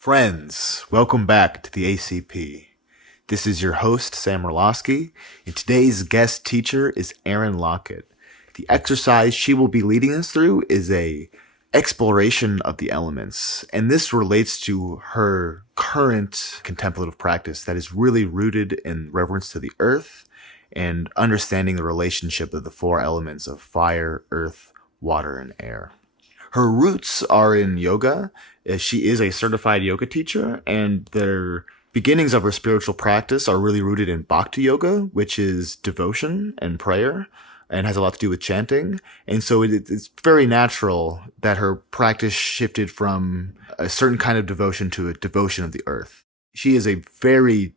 Friends, welcome back to the ACP. This is your host, Sam Orlowski, and today's guest teacher is Erin Lockett. The exercise she will be leading us through is a exploration of the elements, and this relates to her current contemplative practice that is really rooted in reverence to the earth and understanding the relationship of the four elements of fire, earth, water, and air. Her roots are in yoga. She is a certified yoga teacher, and the beginnings of her spiritual practice are really rooted in Bhakti yoga, which is devotion and prayer, and has a lot to do with chanting. And so it's very natural that her practice shifted from a certain kind of devotion to a devotion of the earth. She is a very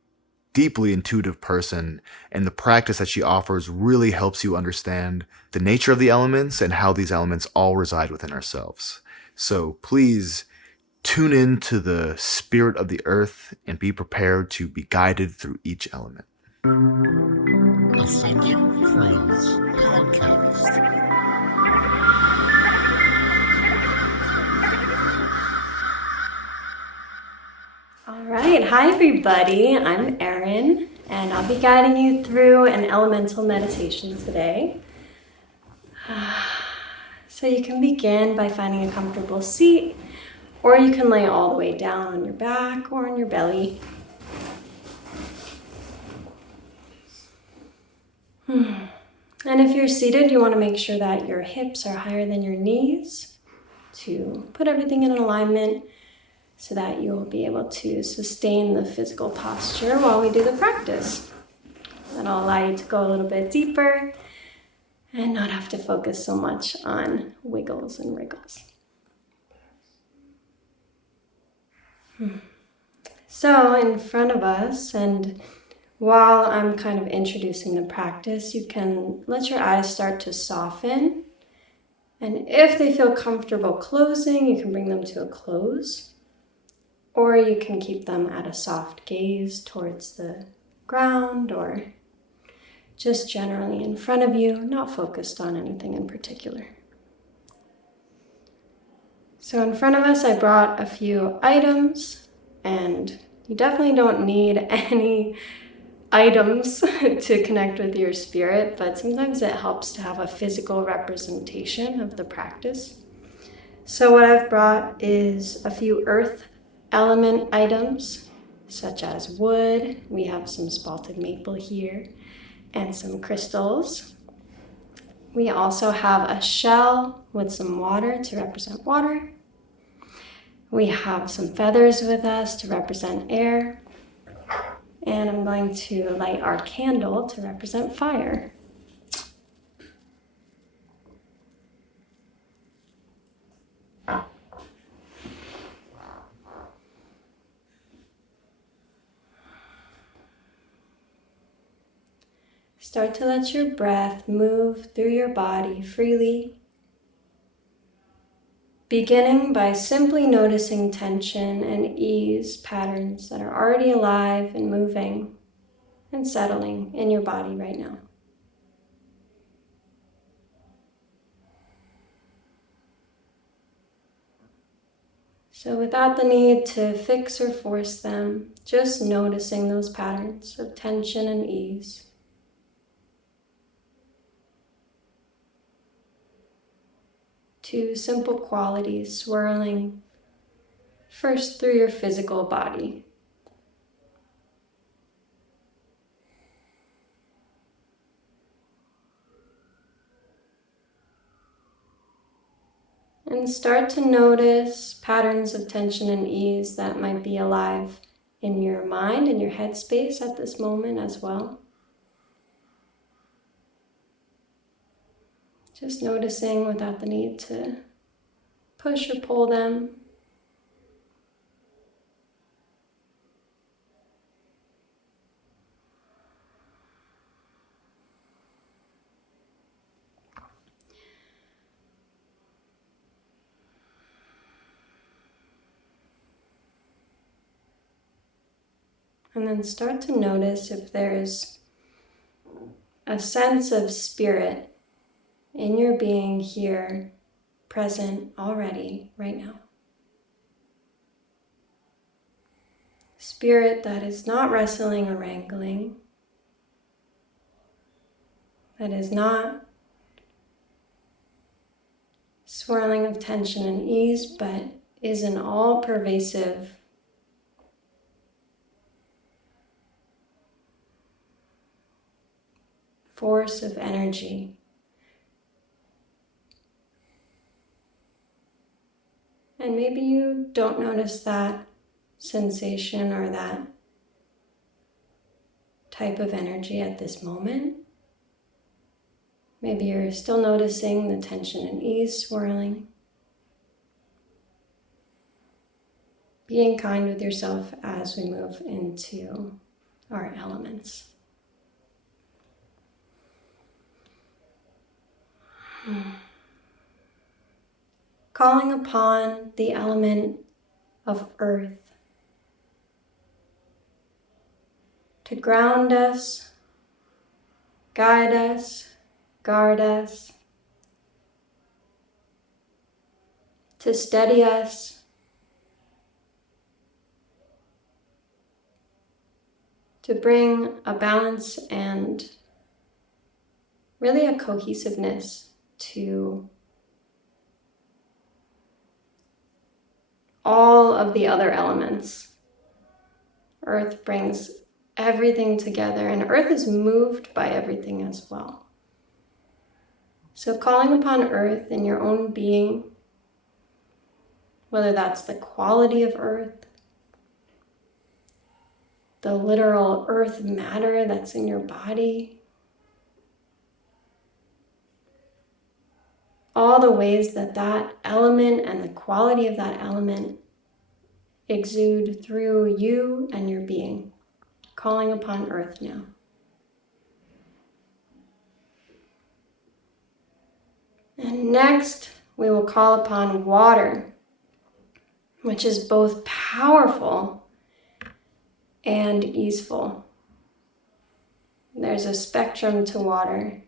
deeply intuitive person, and the practice that she offers really helps you understand the nature of the elements and how these elements all reside within ourselves. So please tune in to the spirit of the earth and be prepared to be guided through each element. Authentic Praise Podcast. All right, hi everybody, I'm Erin, and I'll be guiding you through an elemental meditation today. So you can begin by finding a comfortable seat, or you can lay all the way down on your back or on your belly. And if you're seated, you want to make sure that your hips are higher than your knees to put everything in alignment, so that you'll be able to sustain the physical posture while we do the practice. That'll allow you to go a little bit deeper and not have to focus so much on wiggles and wriggles. So in front of us, and while I'm kind of introducing the practice, you can let your eyes start to soften. And if they feel comfortable closing, you can bring them to a close. Or you can keep them at a soft gaze towards the ground or just generally in front of you, not focused on anything in particular. So in front of us, I brought a few items, and you definitely don't need any items to connect with your spirit, but sometimes it helps to have a physical representation of the practice. So what I've brought is a few earth element items, such as wood. We have some spalted maple here and some crystals. We also have a shell with some water to represent water. We have some feathers with us to represent air. And I'm going to light our candle to represent fire. Start to let your breath move through your body freely, beginning by simply noticing tension and ease patterns that are already alive and moving and settling in your body right now. So without the need to fix or force them, just noticing those patterns of tension and ease. Two simple qualities swirling first through your physical body. And start to notice patterns of tension and ease that might be alive in your mind and your headspace at this moment as well. Just noticing without the need to push or pull them. And then start to notice if there's a sense of spirit in your being here, present already, right now. Spirit that is not wrestling or wrangling, that is not swirling of tension and ease, but is an all-pervasive force of energy. And maybe you don't notice that sensation or that type of energy at this moment. Maybe you're still noticing the tension and ease swirling. Being kind with yourself as we move into our elements. Calling upon the element of earth to ground us, guide us, guard us, to steady us, to bring a balance and really a cohesiveness to all of the other elements. Earth brings everything together, and earth is moved by everything as well. So calling upon earth in your own being, whether that's the quality of earth, the literal earth matter that's in your body, all the ways that that element and the quality of that element exude through you and your being. Calling upon earth now. And next, we will call upon water, which is both powerful and easeful. There's a spectrum to water.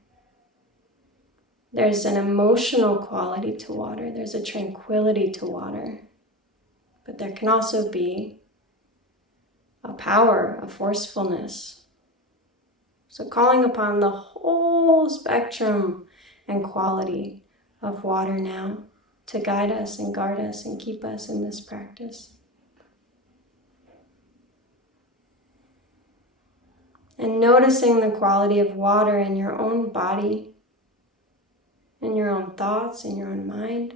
There's an emotional quality to water. There's a tranquility to water. But there can also be a power, a forcefulness. So calling upon the whole spectrum and quality of water now to guide us and guard us and keep us in this practice. And noticing the quality of water in your own body, in your own thoughts, in your own mind.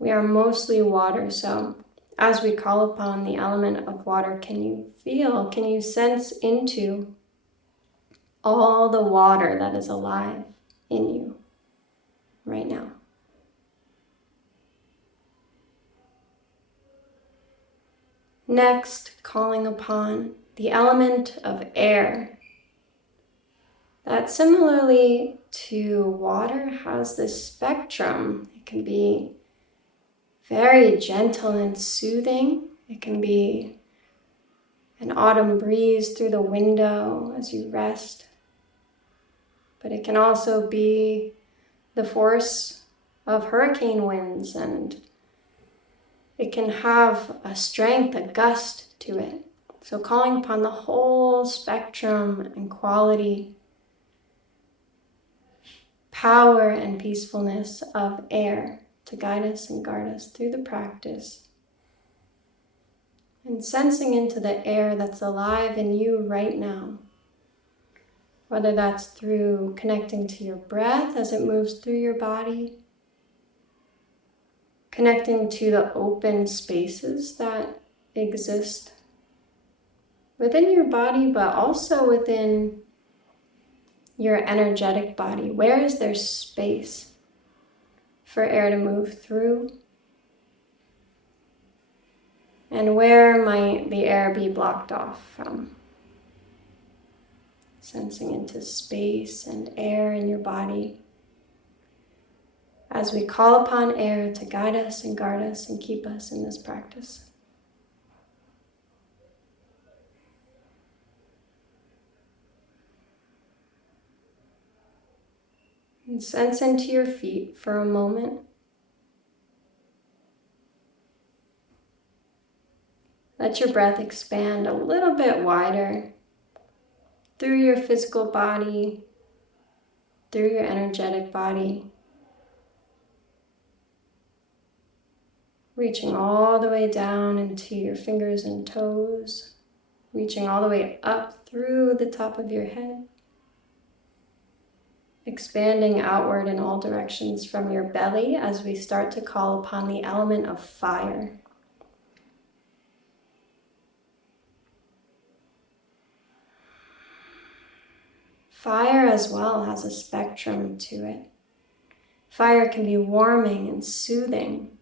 We are mostly water, so as we call upon the element of water, can you sense into all the water that is alive in you right now? Next, calling upon the element of air. That similarly to water has this spectrum. It can be very gentle and soothing. It can be an autumn breeze through the window as you rest. But it can also be the force of hurricane winds, and it can have a strength, a gust to it. So calling upon the whole spectrum and quality, power and peacefulness of air to guide us and guard us through the practice. And sensing into the air that's alive in you right now. Whether that's through connecting to your breath as it moves through your body, connecting to the open spaces that exist within your body, but also within your energetic body. Where is there space for air to move through? And where might the air be blocked off from? Sensing into space and air in your body as we call upon air to guide us and guard us and keep us in this practice. And sense into your feet for a moment. Let your breath expand a little bit wider through your physical body, through your energetic body, reaching all the way down into your fingers and toes, reaching all the way up through the top of your head, expanding outward in all directions from your belly as we start to call upon the element of fire. Fire as well has a spectrum to it. Fire can be warming and soothing.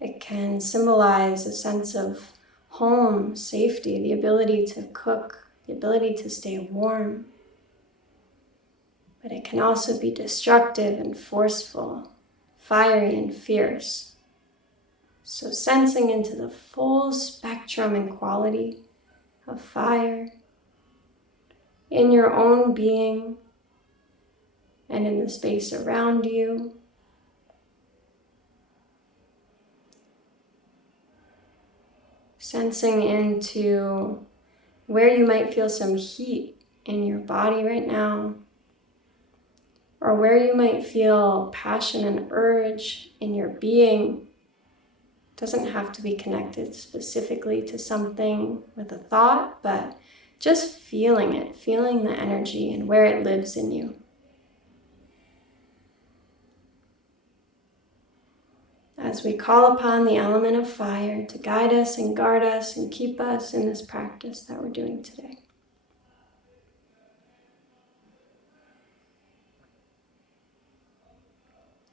It can symbolize a sense of home, safety, the ability to cook, the ability to stay warm. But it can also be destructive and forceful, fiery and fierce. So sensing into the full spectrum and quality of fire in your own being and in the space around you. Sensing into where you might feel some heat in your body right now, or where you might feel passion and urge in your being. It doesn't have to be connected specifically to something with a thought, but just feeling it, feeling the energy and where it lives in you. As we call upon the element of fire to guide us and guard us and keep us in this practice that we're doing today.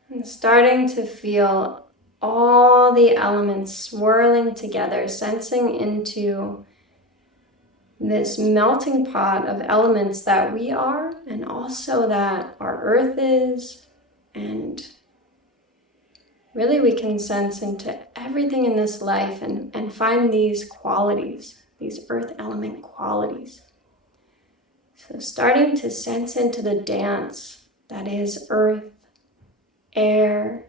And starting to feel all the elements swirling together, sensing into this melting pot of elements that we are, and also that our earth is, and really we can sense into everything in this life and find these qualities, these earth element qualities. So starting to sense into the dance that is earth, air,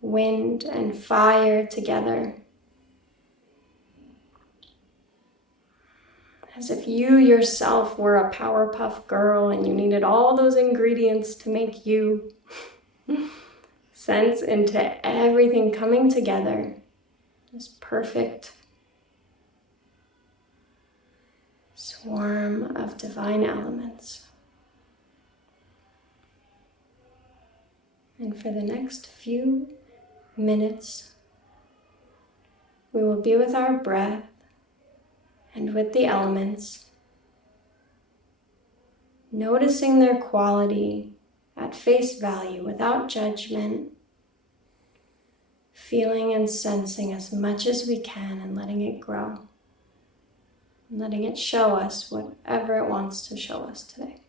wind, and fire together. As if you yourself were a Powerpuff Girl and you needed all those ingredients to make you. Sense into everything coming together, this perfect swarm of divine elements. And for the next few minutes, we will be with our breath and with the elements, noticing their quality at face value without judgment, feeling and sensing as much as we can and letting it grow, letting it show us whatever it wants to show us today.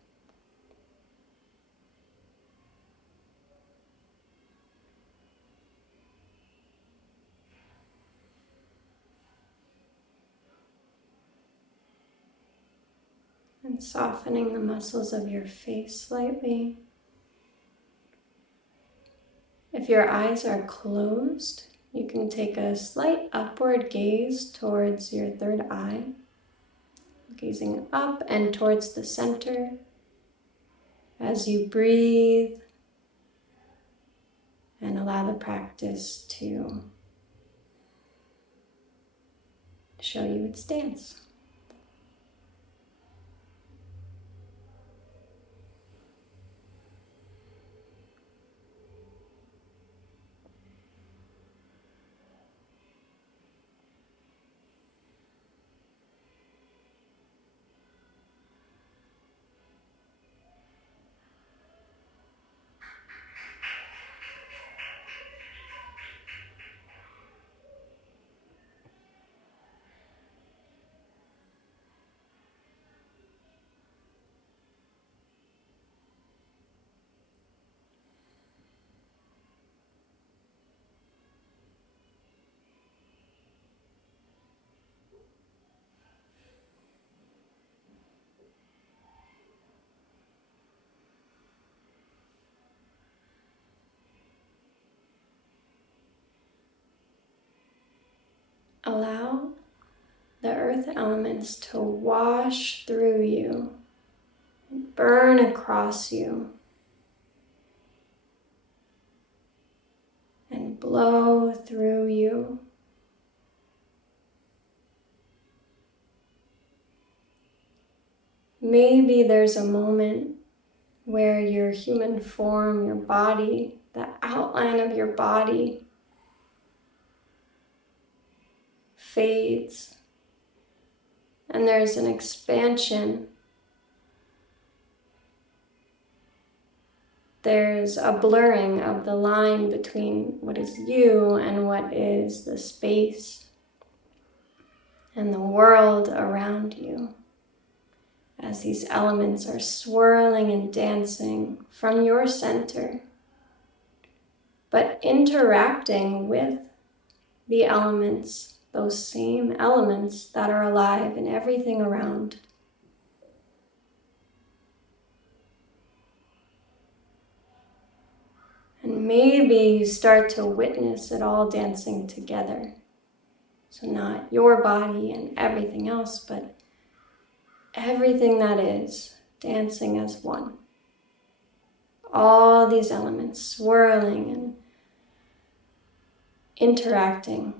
And softening the muscles of your face slightly. If your eyes are closed, you can take a slight upward gaze towards your third eye, gazing up and towards the center as you breathe and allow the practice to show you its dance. allow the earth elements to wash through you, and burn across you, and blow through you. Maybe there's a moment where your human form, your body, the outline of your body fades, and there's an expansion. There's a blurring of the line between what is you and what is the space and the world around you, as these elements are swirling and dancing from your center, but interacting with the elements, those same elements that are alive in everything around. And maybe you start to witness it all dancing together. So not your body and everything else, but everything that is dancing as one. All these elements swirling and interacting.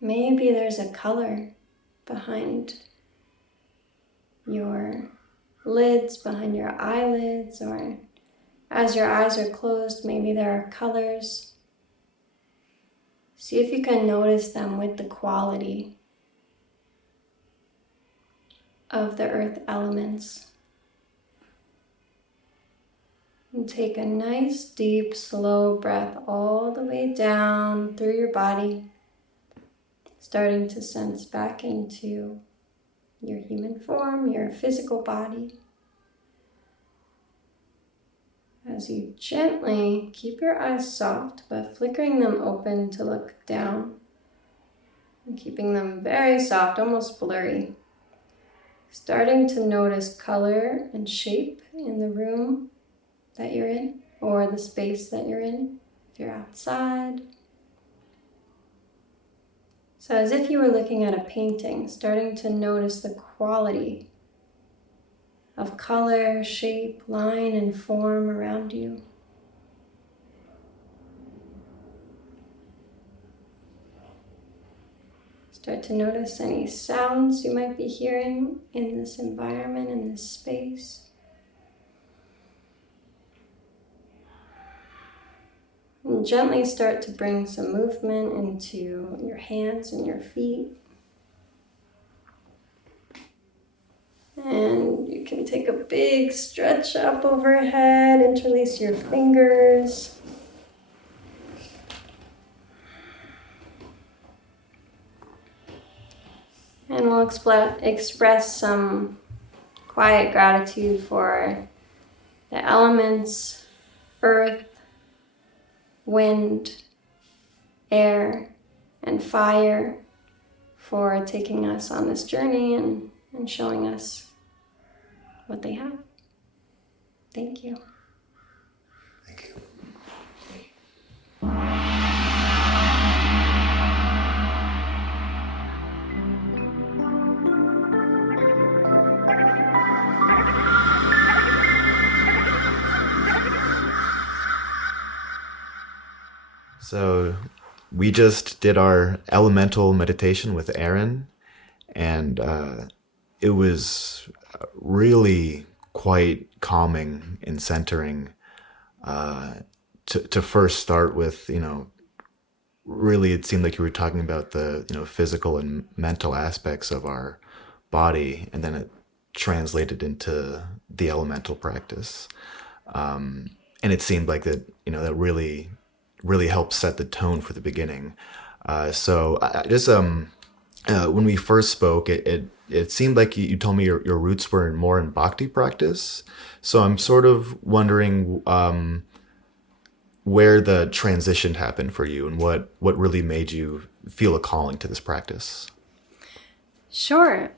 Maybe there's a color behind your lids, behind your eyelids, or as your eyes are closed, maybe there are colors. See if you can notice them with the quality of the earth elements. And take a nice, deep, slow breath all the way down through your body, starting to sense back into your human form, your physical body. As you gently keep your eyes soft, but flickering them open to look down, and keeping them very soft, almost blurry. Starting to notice color and shape in the room that you're in, or the space that you're in, if you're outside. So as if you were looking at a painting, starting to notice the quality of color, shape, line, and form around you. Start to notice any sounds you might be hearing in this environment, in this space. And gently start to bring some movement into your hands and your feet. And you can take a big stretch up overhead, interlace your fingers. And we'll express some quiet gratitude for the elements, earth, wind, air, and fire, for taking us on this journey and showing us what they have. Thank you. Thank you. So we just did our elemental meditation with Erin, and it was really quite calming and centering to first start with, really it seemed like you were talking about the, physical and mental aspects of our body, and then it translated into the elemental practice. And it seemed like that, that really helped set the tone for the beginning. So I just when we first spoke, it seemed like you told me your roots were more in Bhakti practice. So I'm sort of wondering where the transition happened for you and what really made you feel a calling to this practice. Sure.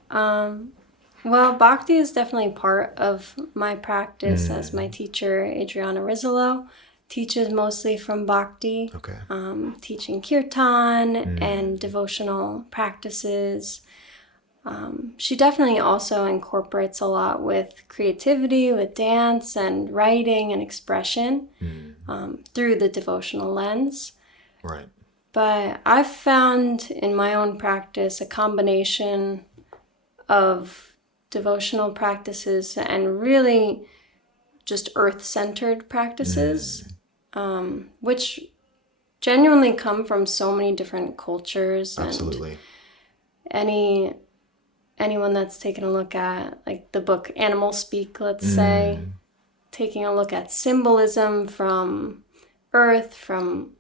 Well, Bhakti is definitely part of my practice, as my teacher, Adriana Rizzolo, teaches mostly from Bhakti, Okay. teaching kirtan and devotional practices. She definitely also incorporates a lot with creativity, with dance and writing and expression through the devotional lens. Right. But I've found in my own practice a combination of devotional practices and really just earth-centered practices, which genuinely come from so many different cultures. Absolutely. And anyone that's taken a look at like the book Animal Speak, let's say, taking a look at symbolism from earth, from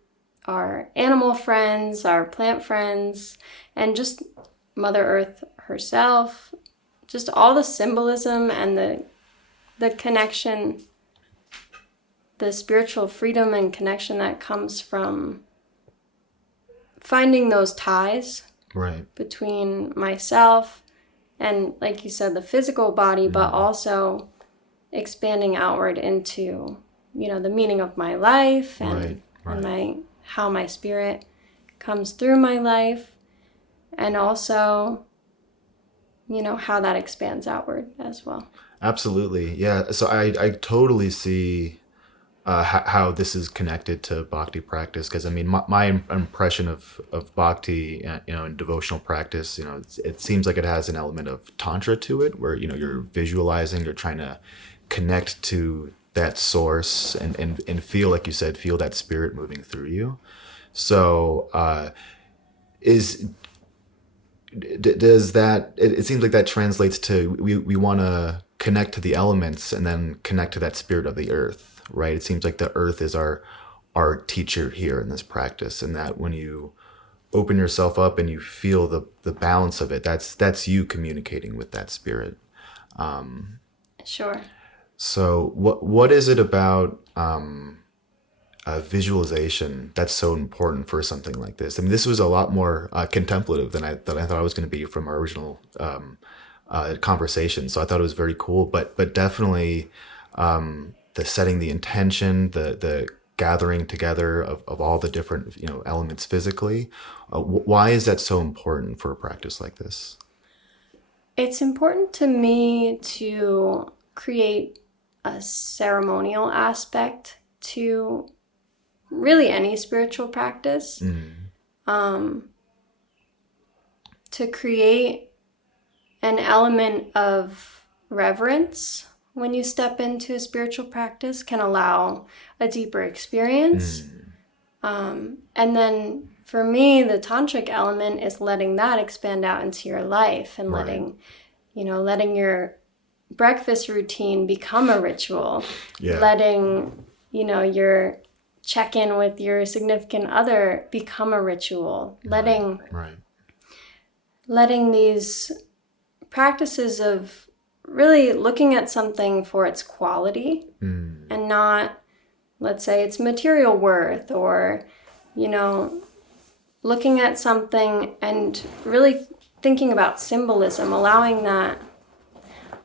our animal friends, our plant friends, and just Mother Earth herself, just all the symbolism and the connection, the spiritual freedom and connection that comes from finding those ties Right. between myself and, like you said, the physical body, but also expanding outward into, the meaning of my life and, and how my spirit comes through my life, and also, how that expands outward as well. Absolutely. Yeah. So I totally see how this is connected to Bhakti practice. Because I mean, my impression of Bhakti, in devotional practice, it seems like it has an element of Tantra to it, where, you're visualizing, you're trying to connect to that source and feel, like you said, feel that spirit moving through you. So does that, it seems like that translates to, we want to connect to the elements and then connect to that spirit of the earth, right? It seems like the earth is our teacher here in this practice, and that when you open yourself up and you feel the balance of it, that's you communicating with that spirit. Sure. So what is it about visualization that's so important for something like this? I mean, this was a lot more contemplative than I thought it was going to be from our original conversation. So I thought it was very cool, but definitely the setting the intention, the gathering together of all the different elements physically. Why is that so important for a practice like this? It's important to me to create a ceremonial aspect to really any spiritual practice, to create an element of reverence when you step into a spiritual practice can allow a deeper experience. And then for me, the tantric element is letting that expand out into your life and letting your breakfast routine become a ritual, letting, your check-in with your significant other become a ritual, letting these practices of really looking at something for its quality and not, let's say, its material worth, or, looking at something and really thinking about symbolism, allowing that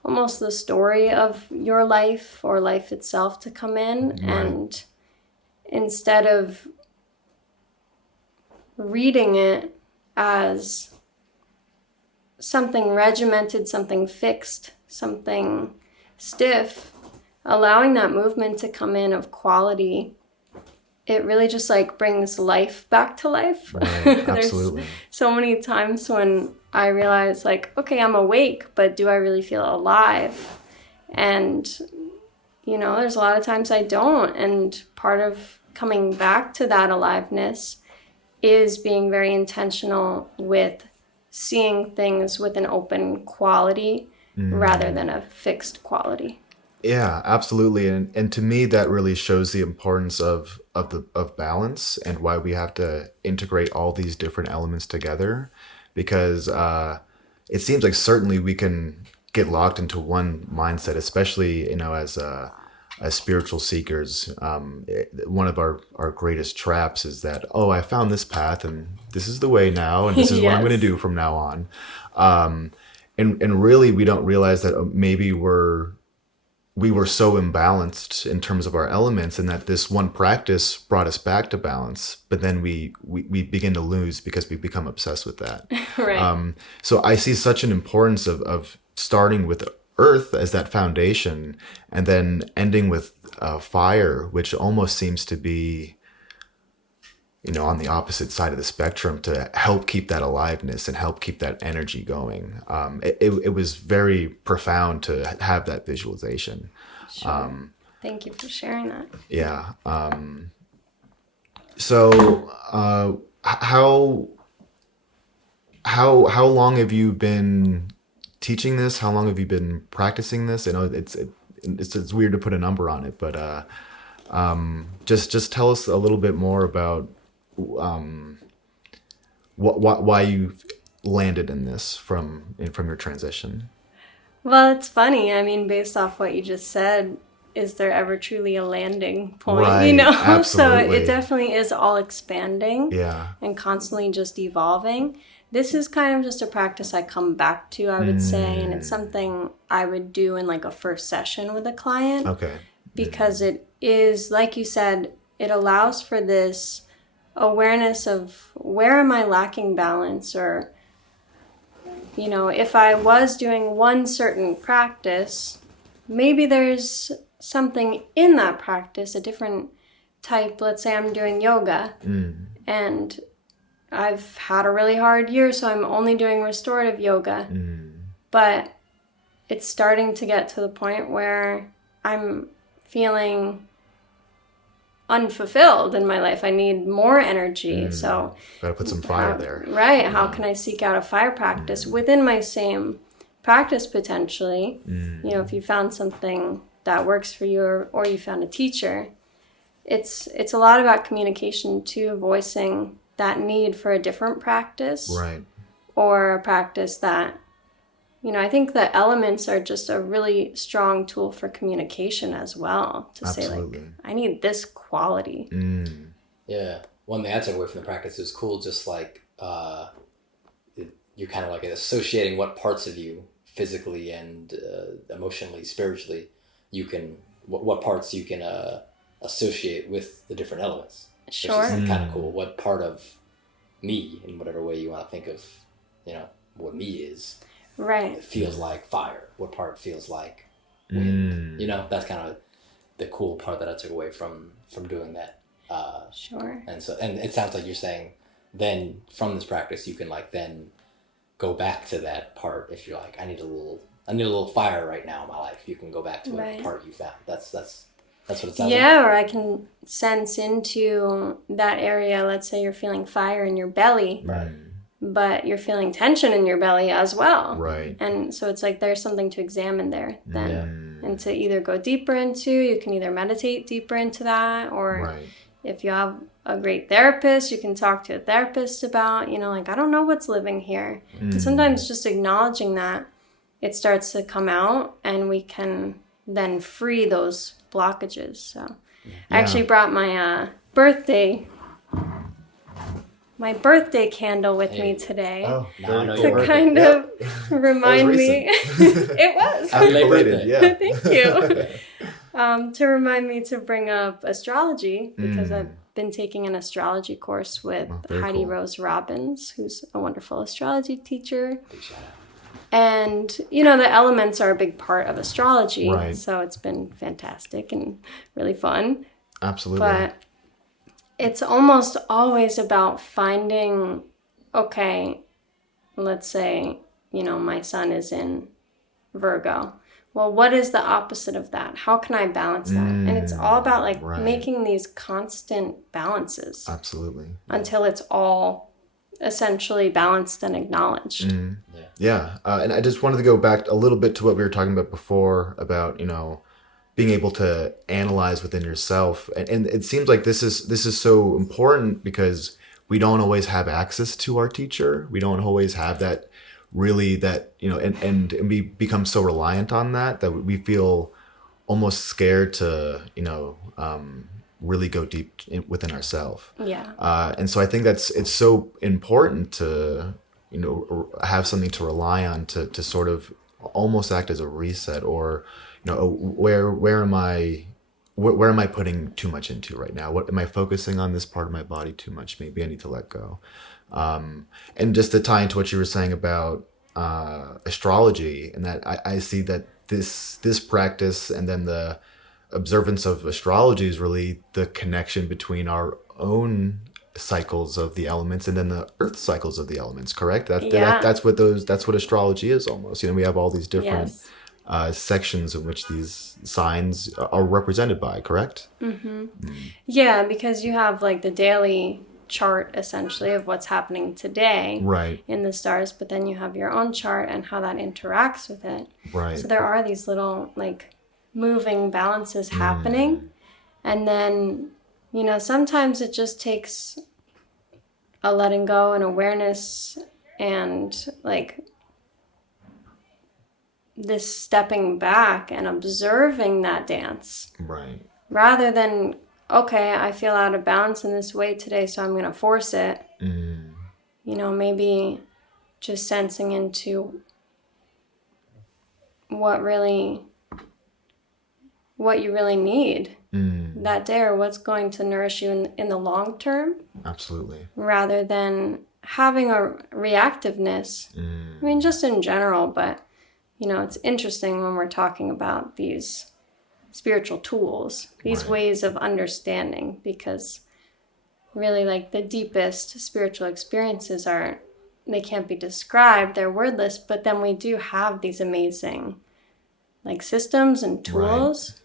almost the story of your life or life itself to come in. And instead of reading it as something regimented, something fixed, something stiff, allowing that movement to come in of quality, it really just brings life back to life. Right, absolutely. There's so many times when I realize okay, I'm awake, but do I really feel alive? And, there's a lot of times I don't. And part of coming back to that aliveness is being very intentional with seeing things with an open quality rather than a fixed quality. Yeah, absolutely. And to me that really shows the importance of balance and why we have to integrate all these different elements together because it seems like certainly we can get locked into one mindset, especially, as spiritual seekers. One of our greatest traps is that, oh, I found this path and this is the way now and this is what I'm going to Yes. do from now on. And really we don't realize that maybe we were so imbalanced in terms of our elements and that this one practice brought us back to balance, but then we begin to lose because we become obsessed with that. Right. So I see such an importance of starting with earth as that foundation and then ending with fire, which almost seems to be, on the opposite side of the spectrum to help keep that aliveness and help keep that energy going. It was very profound to have that visualization. Sure. Thank you for sharing that. Yeah. So, how long have you been teaching this? How long have you been practicing this? I know it's weird to put a number on it, but just tell us a little bit more about why you landed in this from your transition. Well, it's funny. I mean, based off what you just said, is there ever truly a landing point? Right, So absolutely. it definitely is all expanding Yeah. and constantly just evolving. This is kind of just a practice I come back to, I would say, and it's something I would do in like a first session with a client Okay. because it is, like you said, it allows for this awareness of where am I lacking balance, or if I was doing one certain practice, maybe there's something in that practice, a different type. Let's say I'm doing yoga and I've had a really hard year, so I'm only doing restorative yoga. But it's starting to get to the point where I'm feeling unfulfilled in my life. I need more energy. So Gotta put some fire there. right, how can I seek out a fire practice within my same practice potentially? If you found something that works for you, or you found a teacher, it's a lot about communication too, voicing that need for a different practice. Right. Or a practice that, I think the elements are just a really strong tool for communication as well. To Absolutely. say like, I need this quality. Yeah. One thing I took away from the practice is cool, just like you're kind of like associating what parts of you physically and emotionally, spiritually, what parts you can associate with the different elements. Sure. Which is kind of cool. What part of me, in whatever way you want to think of, what me is, Right. it feels like fire. What part feels like wind? That's kind of the cool part that I took away from doing that. Sure. And it sounds like you're saying then from this practice you can like then go back to that part if you're like I need a little fire right now in my life. You can go back to a part you found. That's what it sounds like. Yeah, or I can sense into that area. Let's say you're feeling fire in your belly, Right. but you're feeling tension in your belly as well. Right. And so it's like there's something to examine there then. And to either go deeper into, you can either meditate deeper into that, or Right. if you have a great therapist, you can talk to a therapist about, like, I don't know what's living here. And sometimes just acknowledging that, it starts to come out and we can then free those blockages. So I actually brought my birthday candle with me today Oh, Now I know to your birthday. kind of remind was me. It was. Happy late belated, birthday. yeah. Thank you. To remind me to bring up astrology, because I've been taking an astrology course with very Heidi cool. Rose Robbins, who's a wonderful astrology teacher. Big shout out. And, the elements are a big part of astrology. Right. So it's been fantastic and really fun. Absolutely. But it's almost always about finding, okay, let's say, my sun is in Virgo. Well, what is the opposite of that? How can I balance that? And it's all about like right. making these constant balances Absolutely. until it's all essentially balanced and acknowledged. Yeah. And I just wanted to go back a little bit to what we were talking about before about, being able to analyze within yourself. And it seems like this is so important because we don't always have access to our teacher. We don't always have that really that, and we become so reliant on that we feel almost scared to, really go deep within ourselves. Yeah. And so I think it's so important to, have something to rely on to sort of almost act as a reset, or, where am I putting too much into right now? What am I focusing on this part of my body too much? Maybe I need to let go. And just to tie into what you were saying about astrology, and that I see that this practice and then the observance of astrology is really the connection between our own cycles of the elements and then the earth cycles of the elements, correct? That's what astrology is almost. We have all these different Yes. sections in which these signs are represented by, correct? Yeah, because you have like the daily chart essentially of what's happening today Right. in the stars, but then you have your own chart and how that interacts with it. Right. So there are these little like moving balances happening. And then, sometimes it just takes a letting go and awareness and like this stepping back and observing that dance Right. rather than, okay, I feel out of balance in this way today, so I'm going to force it. Maybe just sensing into what you really need that day, or what's going to nourish you in the long term, Absolutely. rather than having a reactiveness. I mean, just in general, but, it's interesting when we're talking about these spiritual tools, these Right. ways of understanding, because really like the deepest spiritual experiences they can't be described, they're wordless, but then we do have these amazing like systems and tools. Right.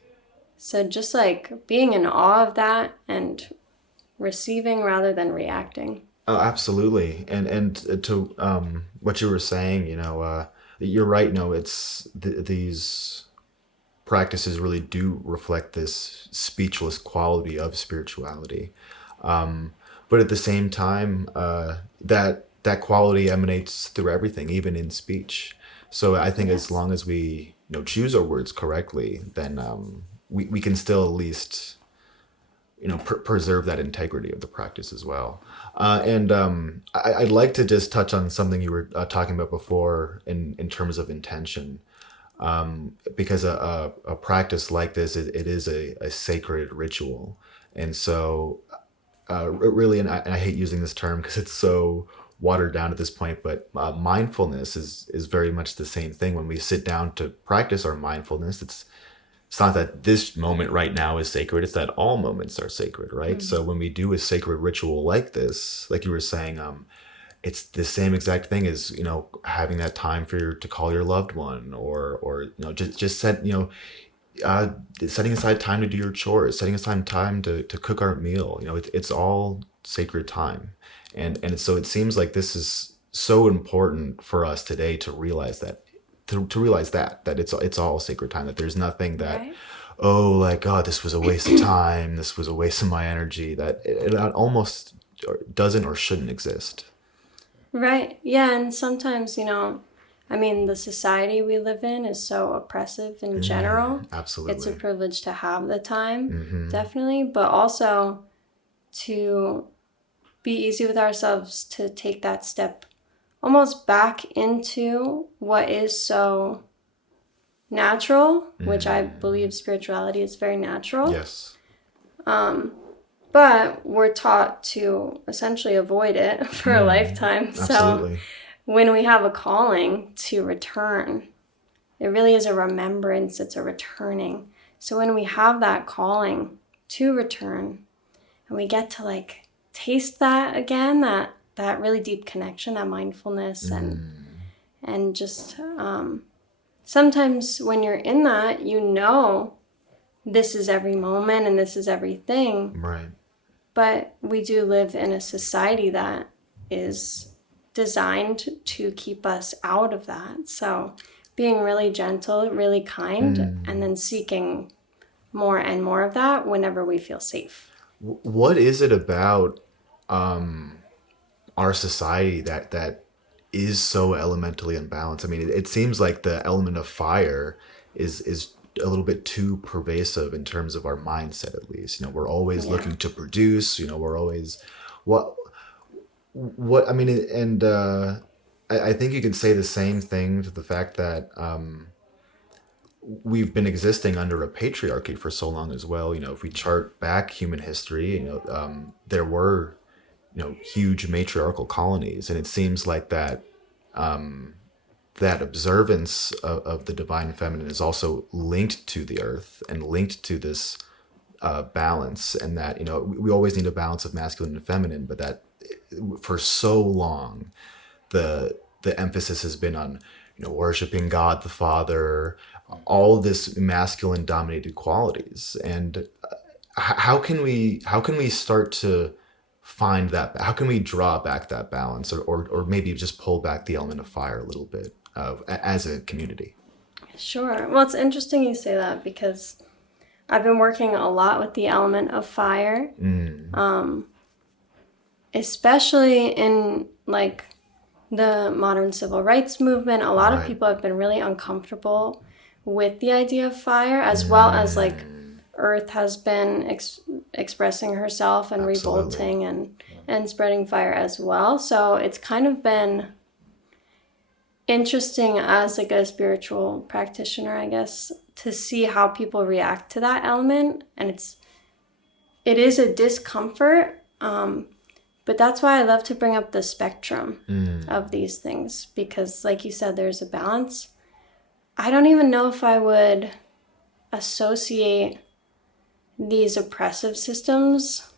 So just like being in awe of that and receiving rather than reacting. Oh, absolutely. And to what you were saying, you're right. No, it's these practices really do reflect this speechless quality of spirituality. But at the same time, that quality emanates through everything, even in speech. So I think as long as we choose our words correctly, then we can still at least preserve that integrity of the practice as well. And I'd like to just touch on something you were talking about before in terms of intention. Because a practice like this, it is a sacred ritual. And so really, and I hate using this term because it's so watered down at this point, but mindfulness is very much the same thing. When we sit down to practice our mindfulness, it's not that this moment right now is sacred, it's that all moments are sacred, right? Mm-hmm. So when we do a sacred ritual like this, like you were saying, it's the same exact thing as, having that time to call your loved one, or just setting aside time to do your chores, setting aside time to cook our meal. It's all sacred time. And so it seems like this is so important for us today to realize that, that it's all sacred time, that there's nothing that, right. This was a waste of time, this was a waste of my energy, that it almost doesn't or shouldn't exist. Right. Yeah. And sometimes, the society we live in is so oppressive in general. Absolutely. It's a privilege to have the time, definitely, but also to be easy with ourselves to take that step almost back into what is so natural, which I believe spirituality is very natural. Yes. But we're taught to essentially avoid it for a lifetime. Absolutely. So when we have a calling to return, it really is a remembrance, it's a returning. So when we have that calling to return and we get to taste that again, that really deep connection, that mindfulness, and just sometimes when you're in that, this is every moment and this is everything. Right. But we do live in a society that is designed to keep us out of that. So being really gentle, really kind, and then seeking more and more of that whenever we feel safe. What is it about our society that is so elementally unbalanced? I mean, it seems like the element of fire is a little bit too pervasive in terms of our mindset, at least. We're always looking to produce. We're always what I mean, and I think you can say the same thing to the fact that we've been existing under a patriarchy for so long as well. If we chart back human history, there were huge matriarchal colonies, and it seems like that that observance of the divine feminine is also linked to the earth and linked to this balance, and that we always need a balance of masculine and feminine, but that for so long the emphasis has been on worshiping God the Father, all of this masculine dominated qualities. And how can we start to find that? How can we draw back that balance, or maybe just pull back the element of fire a little bit as a community? Sure. Well, it's interesting you say that, because I've been working a lot with the element of fire, especially in like the modern civil rights movement. A lot of people have been really uncomfortable with the idea of fire, as well as like Earth has been expressing herself and revolting and spreading fire as well. So it's kind of been interesting as like a spiritual practitioner, I guess, to see how people react to that element. And it is a discomfort, but that's why I love to bring up the spectrum of these things, because like you said, there's a balance. I don't even know if I would associate these oppressive systems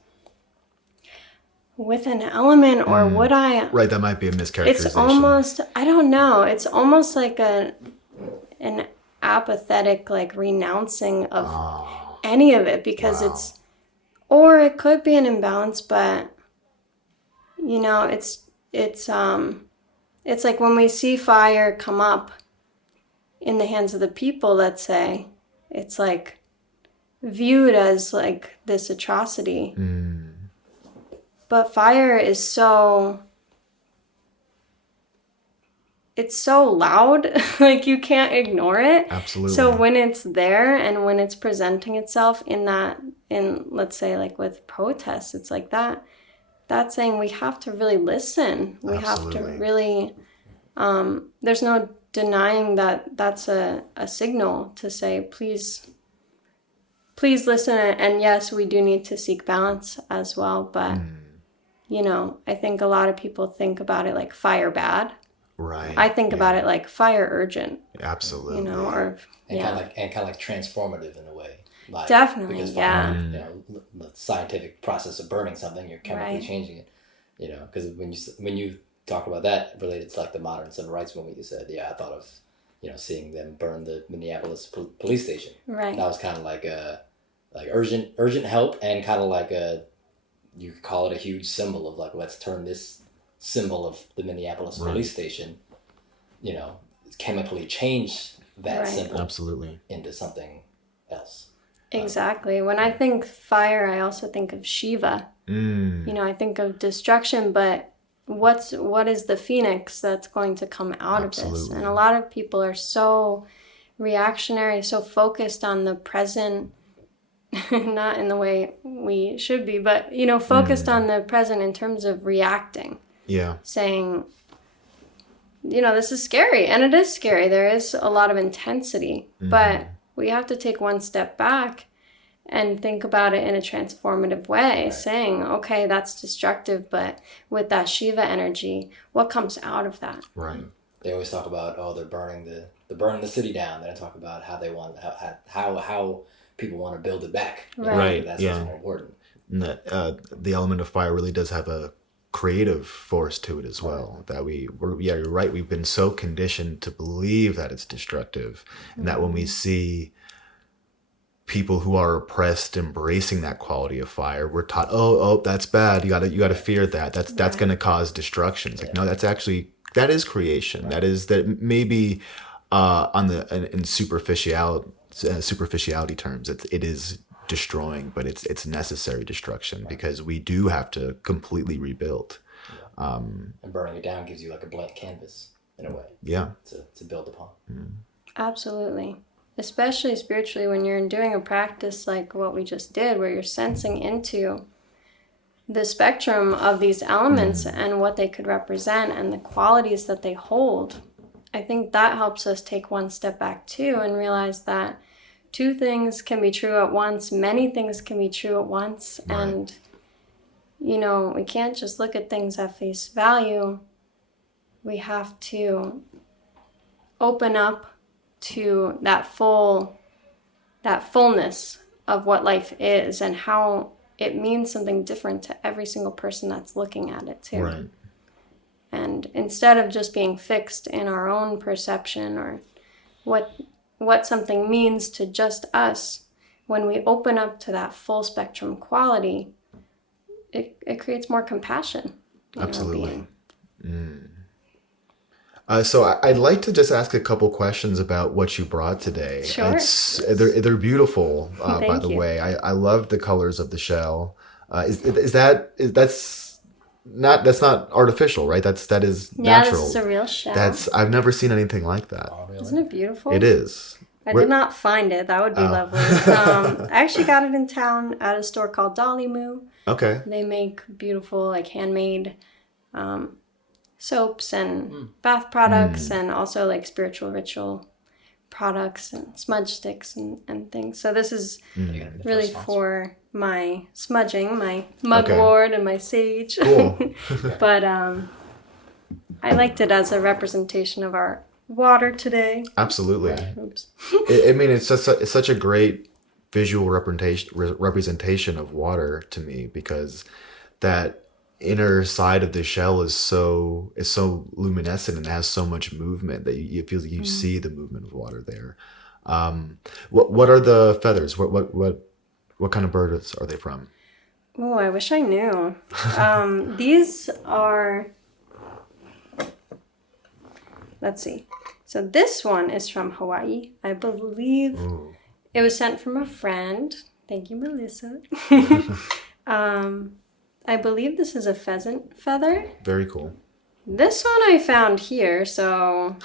with an element, or would I? Right, that might be a mischaracterization. It's almost, I don't know. It's almost like an apathetic, like renouncing of any of it, because it's, or it could be an imbalance, but it's like when we see fire come up in the hands of the people, let's say, it's like viewed as like this atrocity. But fire is it's so loud, like you can't ignore it. Absolutely. So when it's there and when it's presenting itself in let's say like with protests, it's like that's saying we have to really listen. We have to really, there's no denying that that's a signal to say, please listen. And yes, we do need to seek balance as well. But, I think a lot of people think about it like fire bad. Right. I think about it like fire urgent. Absolutely. Or kind of like transformative in a way. Like, definitely, because yeah. The scientific process of burning something, you're chemically changing it. Because when you talk about that related to like the modern civil rights movement, you said, I thought of seeing them burn the Minneapolis police station. Right. That was kind of like urgent help, and kind of like you could call it a huge symbol of like, let's turn this symbol of the Minneapolis police station, chemically change that symbol absolutely into something else. Exactly. When I think fire, I also think of Shiva. I think of destruction, but what is the phoenix that's going to come out of this? And a lot of people are so reactionary, so focused on the present, not in the way we should be, but focused on the present in terms of reacting. Yeah. Saying, this is scary, and it is scary. There is a lot of intensity, but we have to take one step back and think about it in a transformative way, saying, okay, that's destructive, but with that Shiva energy, what comes out of that? Right. They always talk about, they're burning the city down. They don't talk about how they want, how people want to build it back. Right. That's what's more important. And the element of fire really does have a creative force to it as well. That you're right. We've been so conditioned to believe that it's destructive, and that when we see people who are oppressed embracing that quality of fire, we're taught, oh, that's bad. You gotta fear that. That's going to cause destruction. It's like, no, that is creation. That is that maybe in superficiality terms, it is destroying, but it's necessary destruction because we do have to completely rebuild. And burning it down gives you like a blank canvas in a way. Yeah. To build upon. Absolutely. Especially spiritually, when you're doing a practice like what we just did, where you're sensing into the spectrum of these elements and what they could represent and the qualities that they hold. I think that helps us take one step back too and realize that two things can be true at once, many things can be true at once. Right. And, we can't just look at things at face value. We have to open up to that fullness of what life is and how it means something different to every single person that's looking at it too. Right. And instead of just being fixed in our own perception or what something means to just us, when we open up to that full spectrum quality, it creates more compassion. Absolutely. So I'd like to just ask a couple questions about what you brought today. Sure. They're beautiful, by the you. way. I love the colors of the shell. That's not artificial, right? That is natural. Yeah, this is a real shell. I've never seen anything like that. Oh, really? Isn't it beautiful? It is. I did not find it. That would be lovely. I actually got it in town at a store called Dolly Moo. Okay. They make beautiful, like handmade soaps and bath products and also like spiritual ritual products and smudge sticks and things. So this is really for my smudging, my mugwort and my sage. Cool. But I liked it as a representation of our water today. Absolutely. Oops. It's such a great visual representation of water to me, because that inner side of the shell is so luminescent and has so much movement that it feels like you see the movement of water there. What are the feathers? What kind of birds are they from? Oh, I wish I knew. These are, let's see. So this one is from Hawaii, I believe. Ooh. It was sent from a friend. Thank you, Melissa. I believe this is a pheasant feather. Very cool. This one I found here, so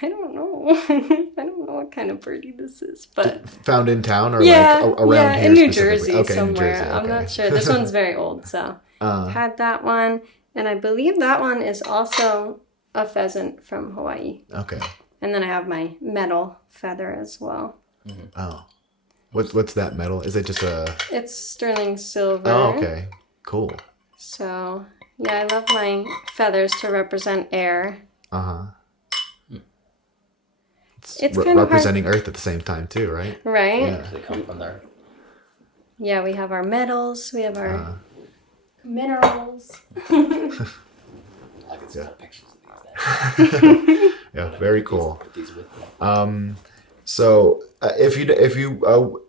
I don't know. I don't know what kind of birdie this is, but found in town or around here in New specifically? Jersey Okay, somewhere. New Jersey. Okay. I'm not sure. This one's very old, so had that one, and I believe that one is also a pheasant from Hawaii. Okay. And then I have my metal feather as well. Mm-hmm. Oh, what's that metal? Is it just a? It's sterling silver. Oh, okay, cool. So yeah, I love my feathers to represent air. It's kind of representing Earth at the same time too, right? Right. Yeah. They come from there. Yeah, we have our metals. We have our minerals. I can see pictures of these now. Yeah, very cool. Put these with me. So if you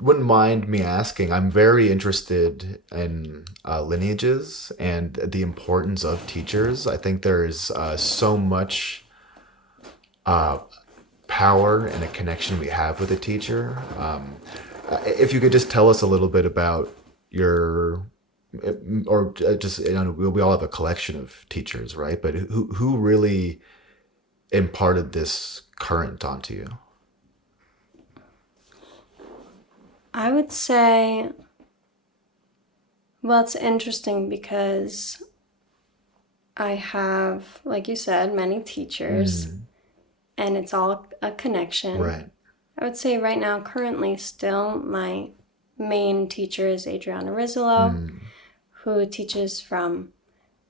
wouldn't mind me asking, I'm very interested in lineages and the importance of teachers. I think there is so much power and a connection we have with a teacher. If you could just tell us a little bit about your, or just, we all have a collection of teachers, right? But who really imparted this current onto you? I would say, well, it's interesting because I have, like you said, many teachers, and it's all a connection. Right. I would say right now, currently, still my main teacher is Adriana Rizzolo, who teaches from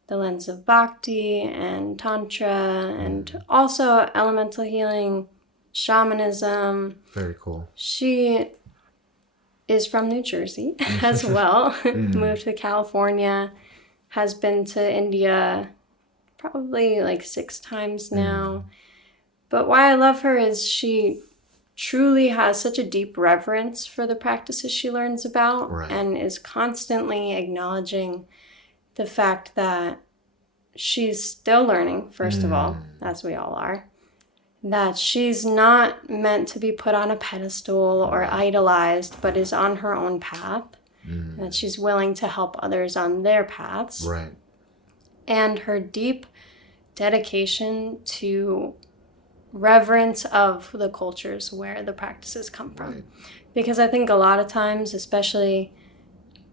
the lens of Bhakti and Tantra, and also elemental healing, shamanism. Very cool. She is from New Jersey as well, moved to California, has been to India probably like 6 times now. But why I love her is she truly has such a deep reverence for the practices she learns about, and is constantly acknowledging the fact that she's still learning, first of all, as we all are. that she's not meant to be put on a pedestal or idolized, but is on her own path, and that she's willing to help others on their paths. Right. And her deep dedication to reverence of the cultures where the practices come from. Right. Because I think a lot of times, especially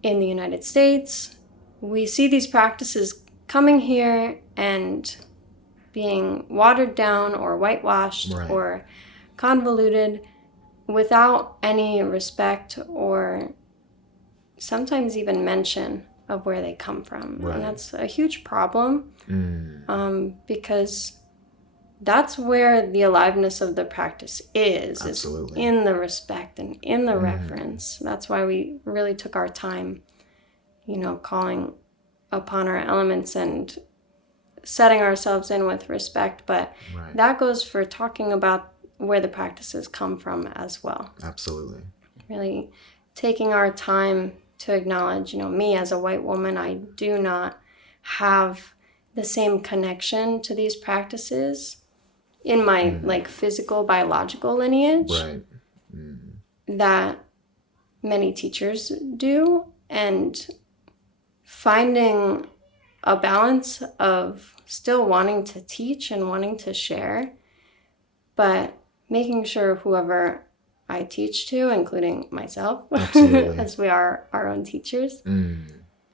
in the United States, we see these practices coming here and being watered down or whitewashed Right. or convoluted without any respect or sometimes even mention of where they come from. Right. And that's a huge problem, because that's where the aliveness of the practice is Absolutely. in the respect and in the reverence. That's why we really took our time, calling upon our elements and setting ourselves in with respect. But Right. that goes for talking about where the practices come from as well. Absolutely. Really taking our time to acknowledge, me as a white woman, I do not have the same connection to these practices in my physical, biological lineage Right. that many teachers do. And finding a balance of still wanting to teach and wanting to share, but making sure whoever I teach to, including myself, Absolutely. as we are our own teachers,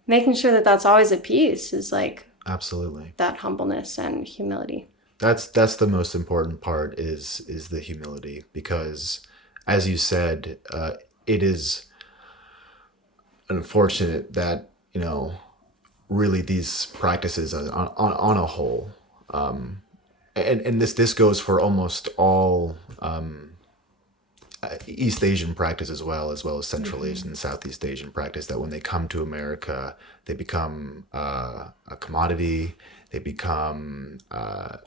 making sure that that's always a piece is like Absolutely. that humbleness and humility. That's the most important part is the humility, because as you said, it is unfortunate that really these practices on a whole, and this goes for almost all East Asian practice as well as Central Asian and Southeast Asian practice, that when they come to America, they become a commodity. They become a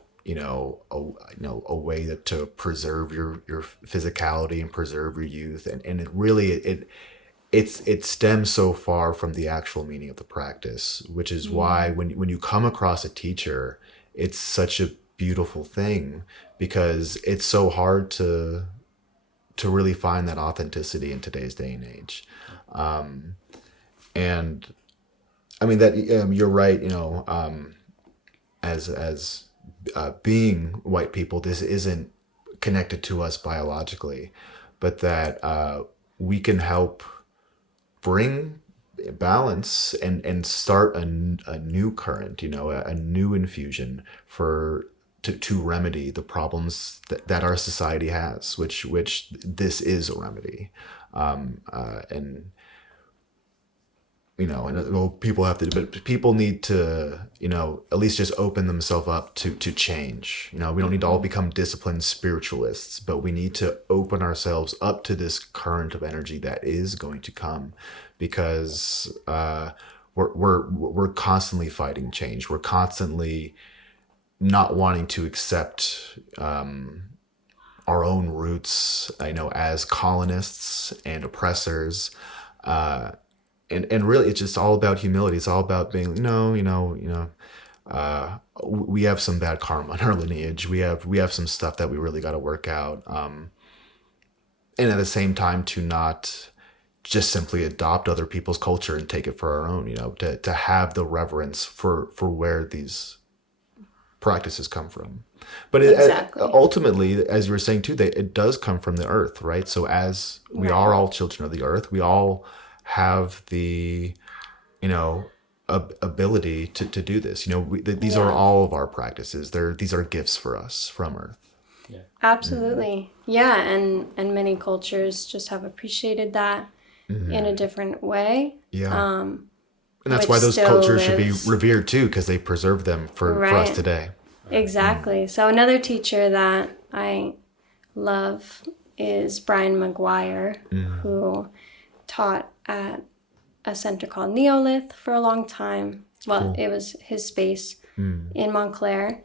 way to preserve your physicality and preserve your youth, and it really it stems so far from the actual meaning of the practice, which is why when you come across a teacher, it's such a beautiful thing, because it's so hard to really find that authenticity in today's day and age. And I mean that you're right. As being white people, this isn't connected to us biologically, but that we can help bring balance and start a new current, a new infusion to remedy the problems that our society has, which this is a remedy. And people have to, but people need to, at least just open themselves up to change. We don't need to all become disciplined spiritualists, but we need to open ourselves up to this current of energy that is going to come, because we're constantly fighting change. We're constantly not wanting to accept our own roots, as colonists and oppressors. And really, it's just all about humility. It's all about being, we have some bad karma in our lineage. We have some stuff that we really got to work out. And at the same time, to not just simply adopt other people's culture and take it for our own. To have the reverence for where these practices come from. But Exactly. Ultimately, as you were saying too, it does come from the earth, right? So as we are all children of the earth, we all have the ability to do this. These are all of our practices. These are gifts for us from earth. Yeah. Absolutely. Yeah, and many cultures just have appreciated that in a different way. Yeah. And that's which why those still cultures should be lives. revered too, because they preserve them for us today. Exactly. So another teacher that I love is Brian McGuire, who taught at a center called Neolith for a long time. Well, It was his space in Montclair.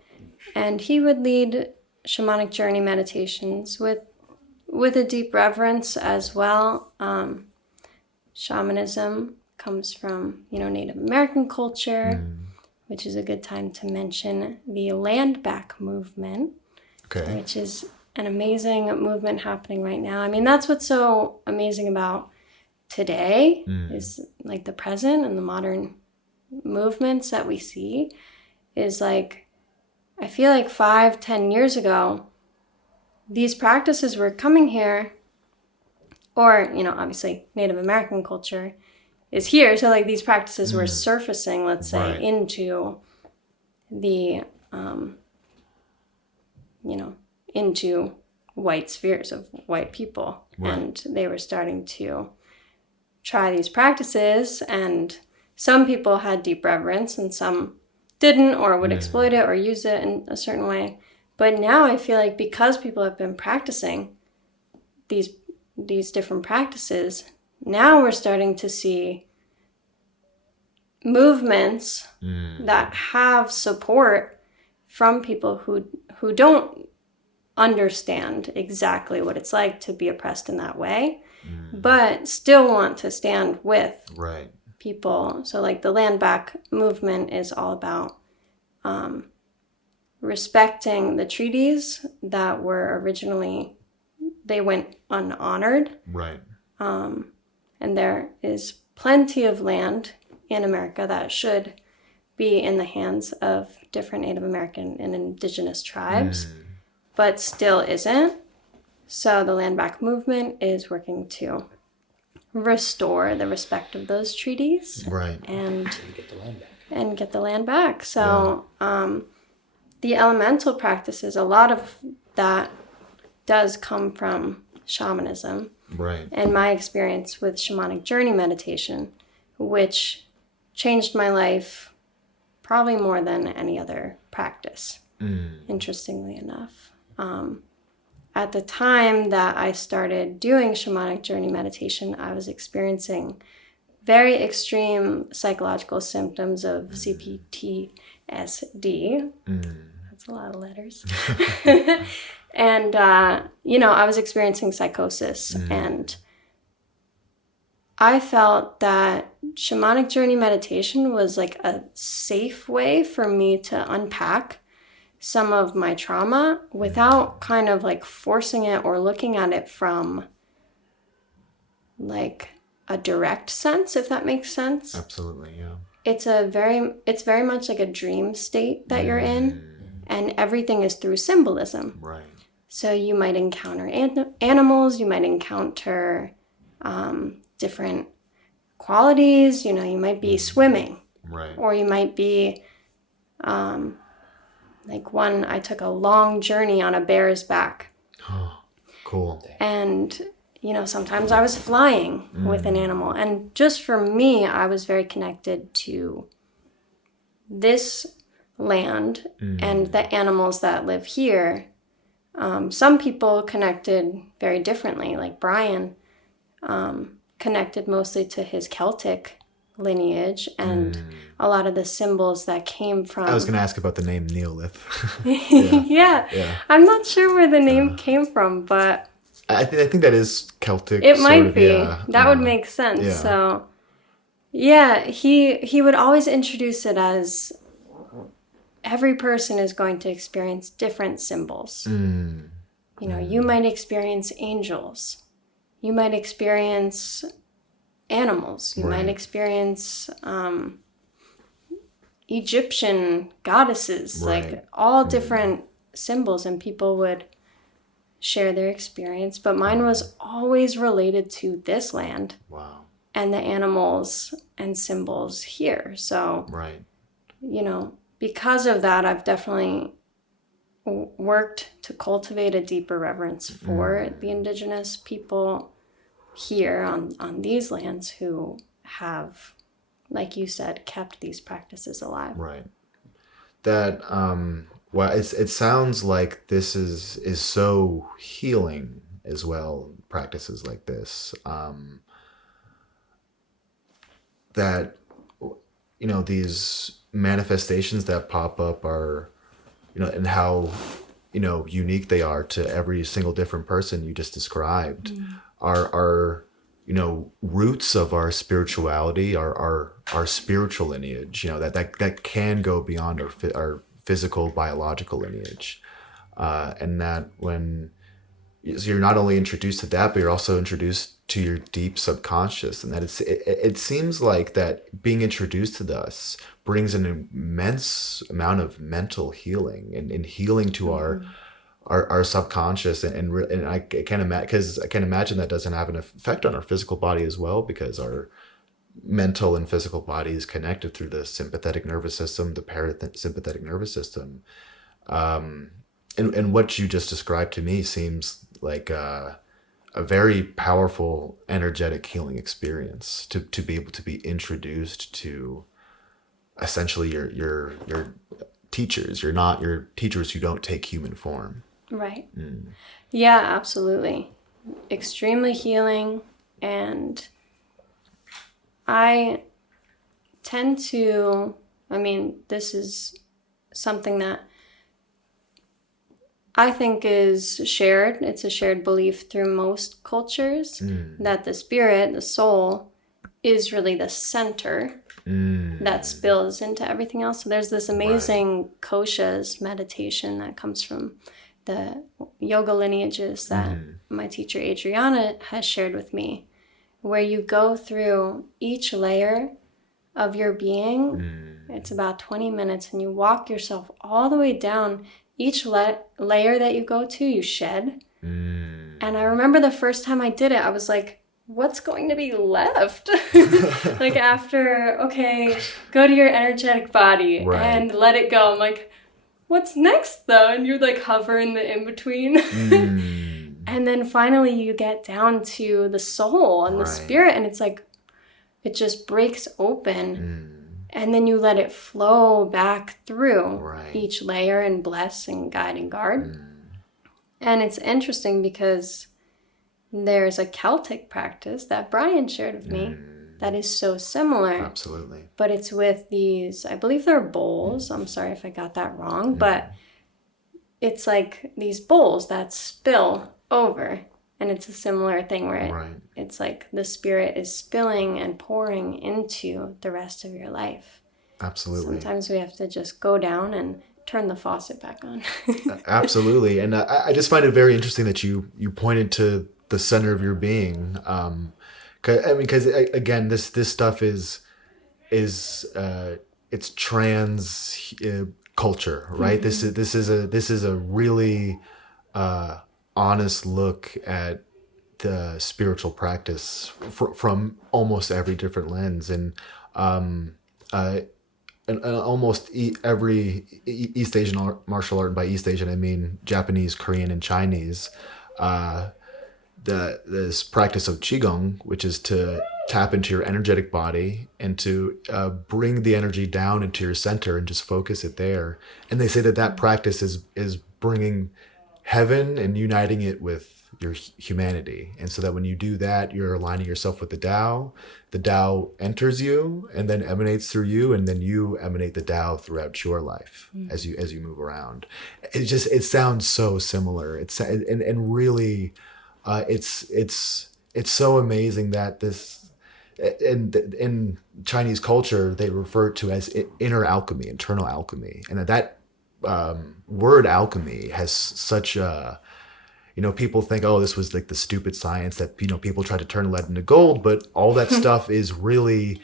And he would lead shamanic journey meditations with a deep reverence as well. Shamanism comes from, Native American culture, which is a good time to mention the land back movement, Okay. which is an amazing movement happening right now. I mean, that's what's so amazing about today is like the present and the modern movements that we see is like, I feel like 5-10 years ago, these practices were coming here, or, you know, obviously Native American culture is here. So like these practices were surfacing, let's say, Right. into the, you know, into white spheres of white people. Right. And they were starting to try these practices, and some people had deep reverence and some didn't, or would exploit it or use it in a certain way. But now I feel like because people have been practicing these different practices, now we're starting to see movements that have support from people who don't understand exactly what it's like to be oppressed in that way, but still want to stand with Right. people. So like the land back movement is all about respecting the treaties that were originally, they went unhonored. Right. And there is plenty of land in America that should be in the hands of different Native American and indigenous tribes, but still isn't. So the land back movement is working to restore the respect of those treaties. Right. And get the land back. And get the land back. So the elemental practices, a lot of that does come from shamanism. Right. And my experience with shamanic journey meditation, which changed my life probably more than any other practice, interestingly enough. At the time that I started doing shamanic journey meditation, I was experiencing very extreme psychological symptoms of CPTSD. That's a lot of letters. And, you know, I was experiencing psychosis, and I felt that shamanic journey meditation was like a safe way for me to unpack some of my trauma without kind of like forcing it or looking at it from like a direct sense, if that makes sense. Absolutely. Yeah. It's very much like a dream state that you're in, and everything is through symbolism. Right. So you might encounter animals, you might encounter different qualities, you know, you might be swimming. Right. Or you might be, like I took a long journey on a bear's back. Cool. And, you know, sometimes I was flying with an animal. And just for me, I was very connected to this land and the animals that live here. Some people connected very differently, like Brian connected mostly to his Celtic lineage and a lot of the symbols that came from... I was going to ask about the name Neolith. Yeah. I'm not sure where the name came from, but... I think that is Celtic. It might of, be. Yeah. That would make sense. Yeah. So, yeah, he would always introduce it as every person is going to experience different symbols. You know, you might experience angels. You might experience animals. You might experience Egyptian goddesses, like all different symbols, and people would share their experience. But mine was always related to this land. Wow. And the animals and symbols here. So, you know, because of that, I've definitely worked to cultivate a deeper reverence for the indigenous people here on these lands who have, like you said, kept these practices alive. Right. That well, it sounds like this is so healing as well. Practices like this, that, you know, these manifestations that pop up are, you know, and how, you know, unique they are to every single different person you just described, are you know, roots of our spirituality, our spiritual lineage. You know, that can go beyond our physical biological lineage. and that when so you're not only introduced to that, but you're also introduced to your deep subconscious, and that it seems like that being introduced to this brings an immense amount of mental healing and healing to our subconscious, and I can't imagine, because I can't imagine that doesn't have an effect on our physical body as well, because our mental and physical body is connected through the sympathetic nervous system, the parasympathetic nervous system. And what you just described to me seems like a very powerful, energetic healing experience to be able to be introduced to essentially your teachers. You're not your teachers who don't take human form. Right. Yeah, absolutely. Extremely healing. And I tend to, this is something that I think is shared. It's a shared belief through most cultures that the spirit, the soul, is really the center that spills into everything else. So there's this amazing koshas meditation that comes from the yoga lineages that my teacher Adriana has shared with me, where you go through each layer of your being. It's about 20 minutes, and you walk yourself all the way down. Each layer that you go to, you shed. And I remember the first time I did it, I was like, what's going to be left? Like after, okay, go to your energetic body and let it go. I'm like, what's next though? And you're like hovering the in-between. And then finally you get down to the soul and the spirit, and it's like, it just breaks open. And then you let it flow back through each layer and bless and guide and guard. And it's interesting because there's a Celtic practice that Brian shared with me that is so similar. Absolutely. But it's with these, I believe they're bowls. I'm sorry if I got that wrong. But it's like these bowls that spill over. And it's a similar thing where it's like the spirit is spilling and pouring into the rest of your life. Absolutely. Sometimes we have to just go down and turn the faucet back on. Absolutely. And I just find it very interesting that you pointed to the center of your being. Because again, this stuff is it's trans culture, right? This is a really honest look at the spiritual practice from almost every different lens, and almost every East Asian martial art, and by East Asian I mean Japanese, Korean, and Chinese. This practice of Qigong, which is to tap into your energetic body and to bring the energy down into your center and just focus it there. And they say that practice is bringing heaven and uniting it with your humanity. And so that when you do that, you're aligning yourself with the Tao enters you and then emanates through you, and then you emanate the Tao throughout your life as you move around. It sounds so similar. And really it's so amazing that this in Chinese culture they refer to as inner alchemy, internal alchemy, and that word alchemy has such a, people think, oh, this was like the stupid science that, people try to turn lead into gold, but all that stuff is really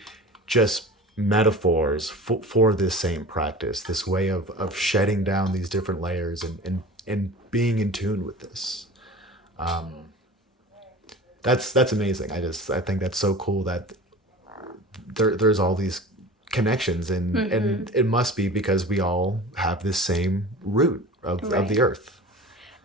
just metaphors for this same practice, this way of shedding down these different layers and being in tune with this. That's amazing. I think that's so cool that there's all these connections, and it must be because we all have this same root of the earth.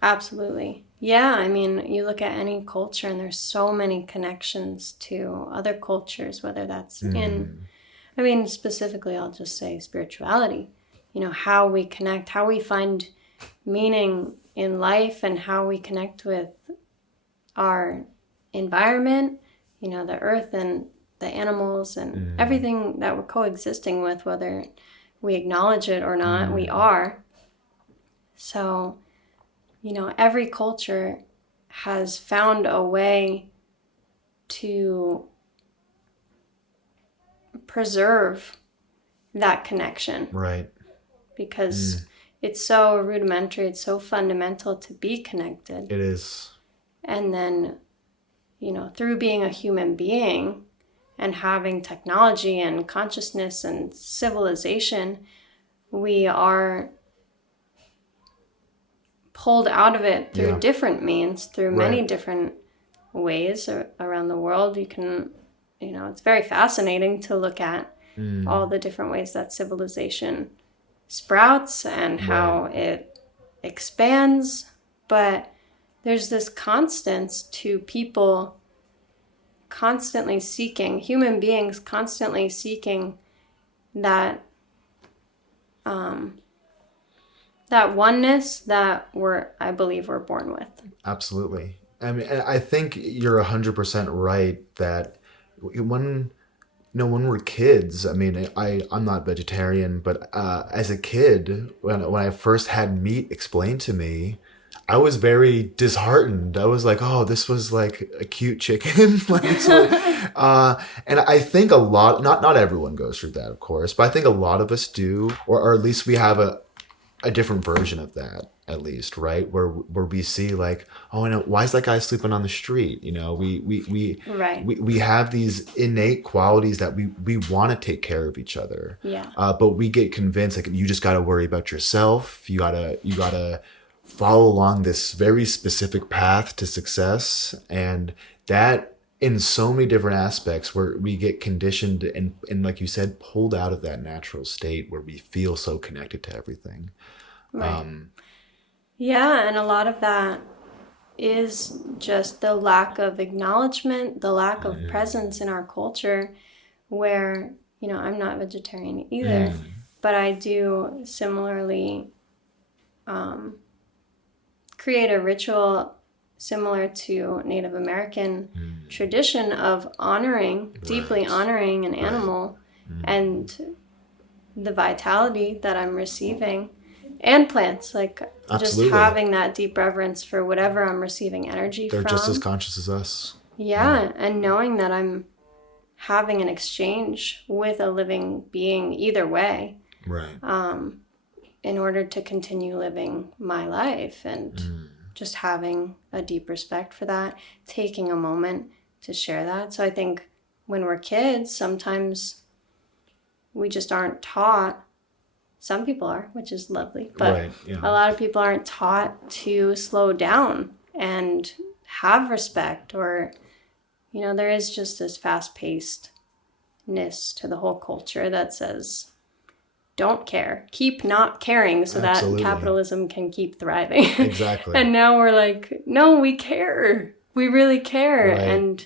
Absolutely. Yeah, you look at any culture and there's so many connections to other cultures, whether that's in, specifically I'll just say spirituality, how we connect, how we find meaning in life, and how we connect with our environment, the earth and the animals and everything that we're coexisting with, whether we acknowledge it or not, we are. So, every culture has found a way to preserve that connection. Right. Because it's so rudimentary, it's so fundamental to be connected. It is. And then, through being a human being and having technology and consciousness and civilization, we are pulled out of it through different means, through many different ways around the world. You can, it's very fascinating to look at all the different ways that civilization sprouts and how it expands. But there's this constance to people constantly seeking, human beings constantly seeking that that oneness that I believe we're born with. Absolutely. I mean, I think you're 100% right that when we're kids, I mean, I'm not vegetarian, but as a kid, when I first had meat explained to me, I was very disheartened. I was like, oh, this was like a cute chicken. And I think a lot, not everyone goes through that, of course, but I think a lot of us do, or at least we have a different version of that, at least, right? Where we see like, oh, no, why is that guy sleeping on the street? We have these innate qualities that we want to take care of each other. Yeah. But we get convinced like you just got to worry about yourself. You gotta follow along this very specific path to success, and that in so many different aspects where we get conditioned and like you said, pulled out of that natural state where we feel so connected to everything. Right. Yeah, and a lot of that is just the lack of acknowledgement, the lack of presence in our culture where, I'm not vegetarian either, but I do similarly create a ritual similar to Native American tradition of deeply honoring an animal and the vitality that I'm receiving, and plants, like Absolutely. just having that deep reverence for whatever I'm receiving energy from. They're just as conscious as us. Yeah, and knowing that I'm having an exchange with a living being either way. Right. In order to continue living my life, and just having a deep respect for that, taking a moment to share that. So I think when we're kids, sometimes we just aren't taught. Some people are, which is lovely, but a lot of people aren't taught to slow down and have respect, or, there is just this fast-pacedness to the whole culture that says, don't care, keep not caring so Absolutely. that capitalism can keep thriving. Exactly. And now we're like, no, we care. We really care. Right. And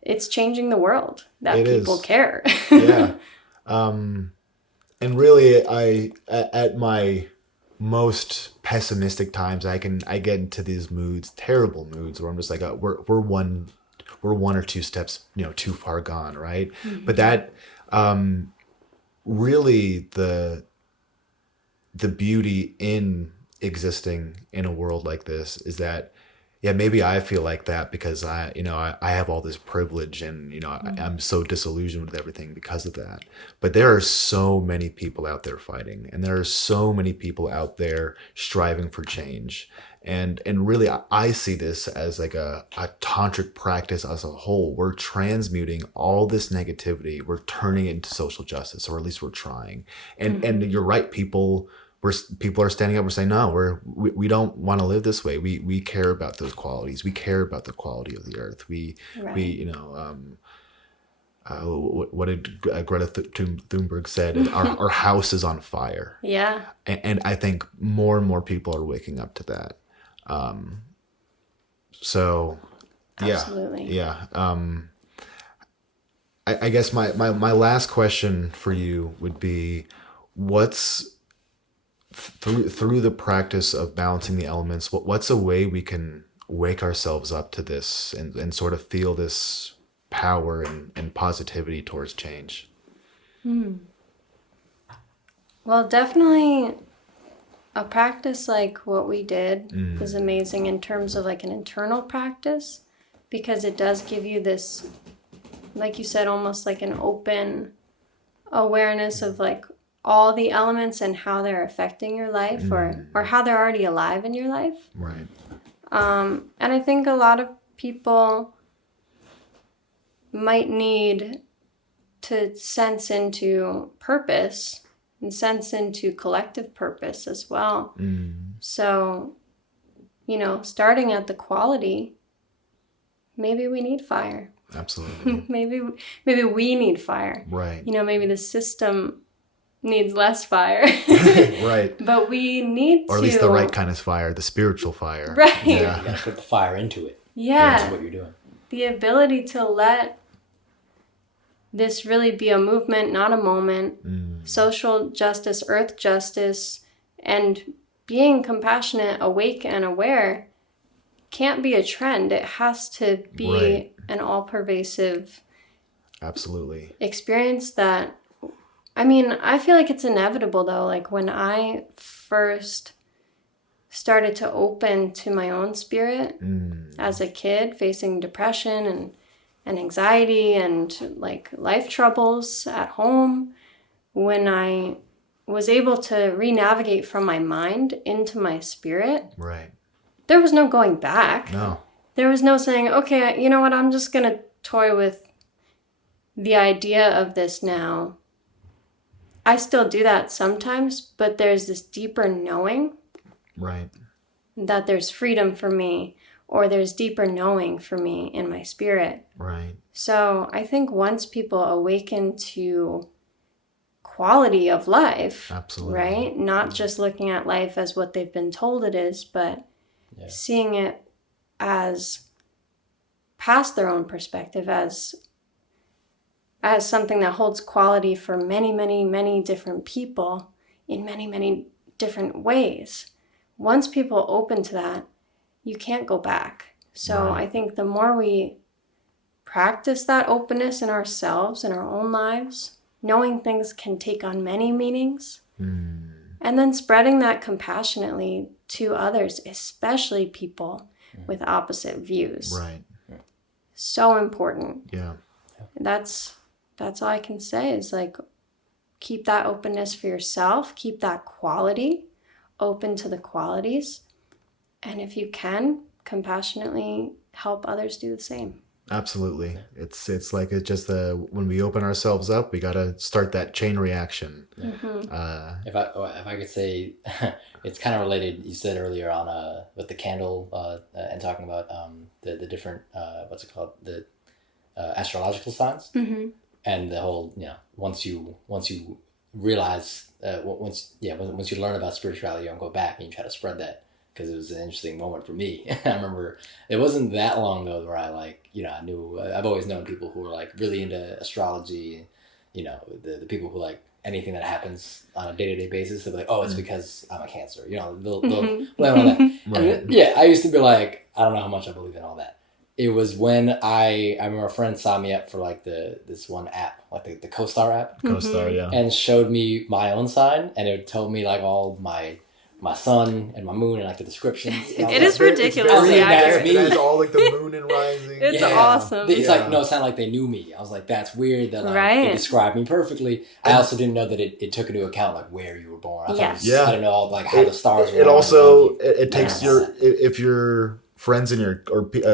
it's changing the world that people care. Yeah. And really, at my most pessimistic times, I get into these terrible moods where I'm just like, we're one or two steps, too far gone. Right. Mm-hmm. But that, really the beauty in existing in a world like this is that, maybe I feel like that because I have all this privilege and, I'm so disillusioned with everything because of that. But there are so many people out there fighting, and there are so many people out there striving for change. And really, I see this as like a tantric practice as a whole. We're transmuting all this negativity. We're turning it into social justice, or at least we're trying. And you're right, people are standing up. We're saying, no, we don't want to live this way. We care about those qualities. We care about the quality of the earth. What did Greta Thunberg said? Our house is on fire. Yeah. And I think more and more people are waking up to that. So yeah. Absolutely. Yeah. I guess my last question for you would be, what's through the practice of balancing the elements, what's a way we can wake ourselves up to this and sort of feel this power and positivity towards change? Well, definitely a practice like what we did is amazing in terms of like an internal practice, because it does give you this, like you said, almost like an open awareness of like, all the elements and how they're affecting your life or how they're already alive in your life. Right. And I think a lot of people might need to sense into purpose and sense into collective purpose as well. So, starting at the quality, maybe we need fire. Absolutely. maybe we need fire. Right. Maybe the system needs less fire. Right. But we need or at least the right kind of fire, the spiritual fire. Right. Yeah. You gotta put the fire into it. Yeah. That's what you're doing. The ability to let this really be a movement, not a moment. Social justice, earth justice, and being compassionate, awake, and aware can't be a trend. It has to be an all-pervasive Absolutely. experience that, I feel like it's inevitable though. Like when I first started to open to my own spirit as a kid, facing depression and anxiety and like life troubles at home, when I was able to re-navigate from my mind into my spirit, Right. there was no going back. No. There was no saying, okay, you know what, I'm just going to toy with the idea of this now. I still do that sometimes, but there's this deeper knowing Right. that there's freedom for me, or there's deeper knowing for me in my spirit. Right. So I think once people awaken to quality of life, Absolutely. right? Not just looking at life as what they've been told it is, but seeing it as past their own perspective, as something that holds quality for many, many, many different people in many, many different ways. Once people open to that, you can't go back. So I think the more we practice that openness in ourselves, in our own lives, knowing things can take on many meanings, and then spreading that compassionately to others, especially people with opposite views. Right. So important. Yeah. That's all I can say is like, keep that openness for yourself, keep that quality open to the qualities, and if you can, compassionately help others do the same. Absolutely. It's like it's just when we open ourselves up, we got to start that chain reaction. If I could say, it's kind of related. You said earlier on with the candle and talking about the different what's it called, the astrological signs, and the whole once you realize once you learn about spirituality, you don't go back and you try to spread that. Because it was an interesting moment for me. I remember it wasn't that long ago where I've always known people who were like really into astrology, the people who like anything that happens on a day-to-day basis. They're like, oh, it's because I'm a Cancer. They'll blame all that. Right. And I used to be like, I don't know how much I believe in all that. It was when I remember a friend signed me up for like this one app, like the CoStar app. CoStar, yeah. And showed me my own sign, and it told me like all my sun and my moon and like the descriptions. It is ridiculously accurate. It has all like the moon and rising. It's awesome. It's like, no, it sounded like they knew me. I was like, that's weird that like it described me perfectly. I also didn't know that it took into account like where you were born. I thought I didn't know like how the stars were. It also it takes if your friends in your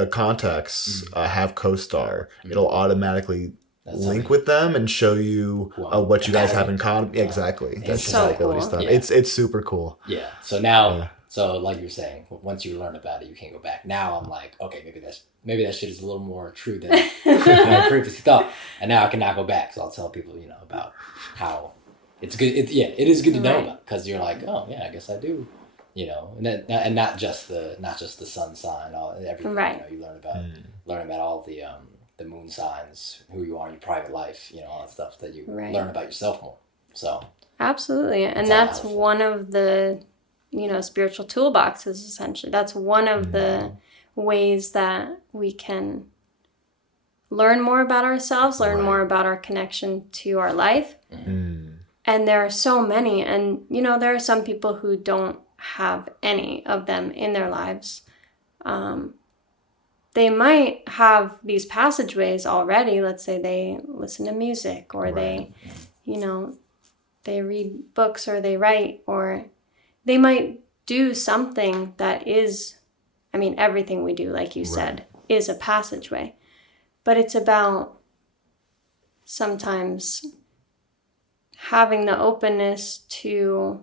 contacts have CoStar, it'll automatically link with them and show you what you guys have in common. Yeah, exactly. That's so cool. Stuff. Yeah. It's super cool. Yeah. So now, so like you're saying, once you learn about it, you can't go back. Now I'm like, okay, maybe that shit is a little more true than I previously thought, and now I can not go back. So I'll tell people, about how it's good. It is good to know about, because you're like, oh yeah, I guess I do. And not just the sun sign, everything. Right. You learn about all the moon signs, who you are in your private life, all that stuff that you learn about yourself more. So absolutely, and that's one of the spiritual toolboxes. Essentially, that's one of the ways that we can learn more about ourselves, learn more about our connection to our life. And there are so many, and there are some people who don't have any of them in their lives. They might have these passageways already. Let's say they listen to music, or they, they read books or they write, or they might do something that is, I mean, everything we do, like you said, is a passageway. But it's about sometimes having the openness to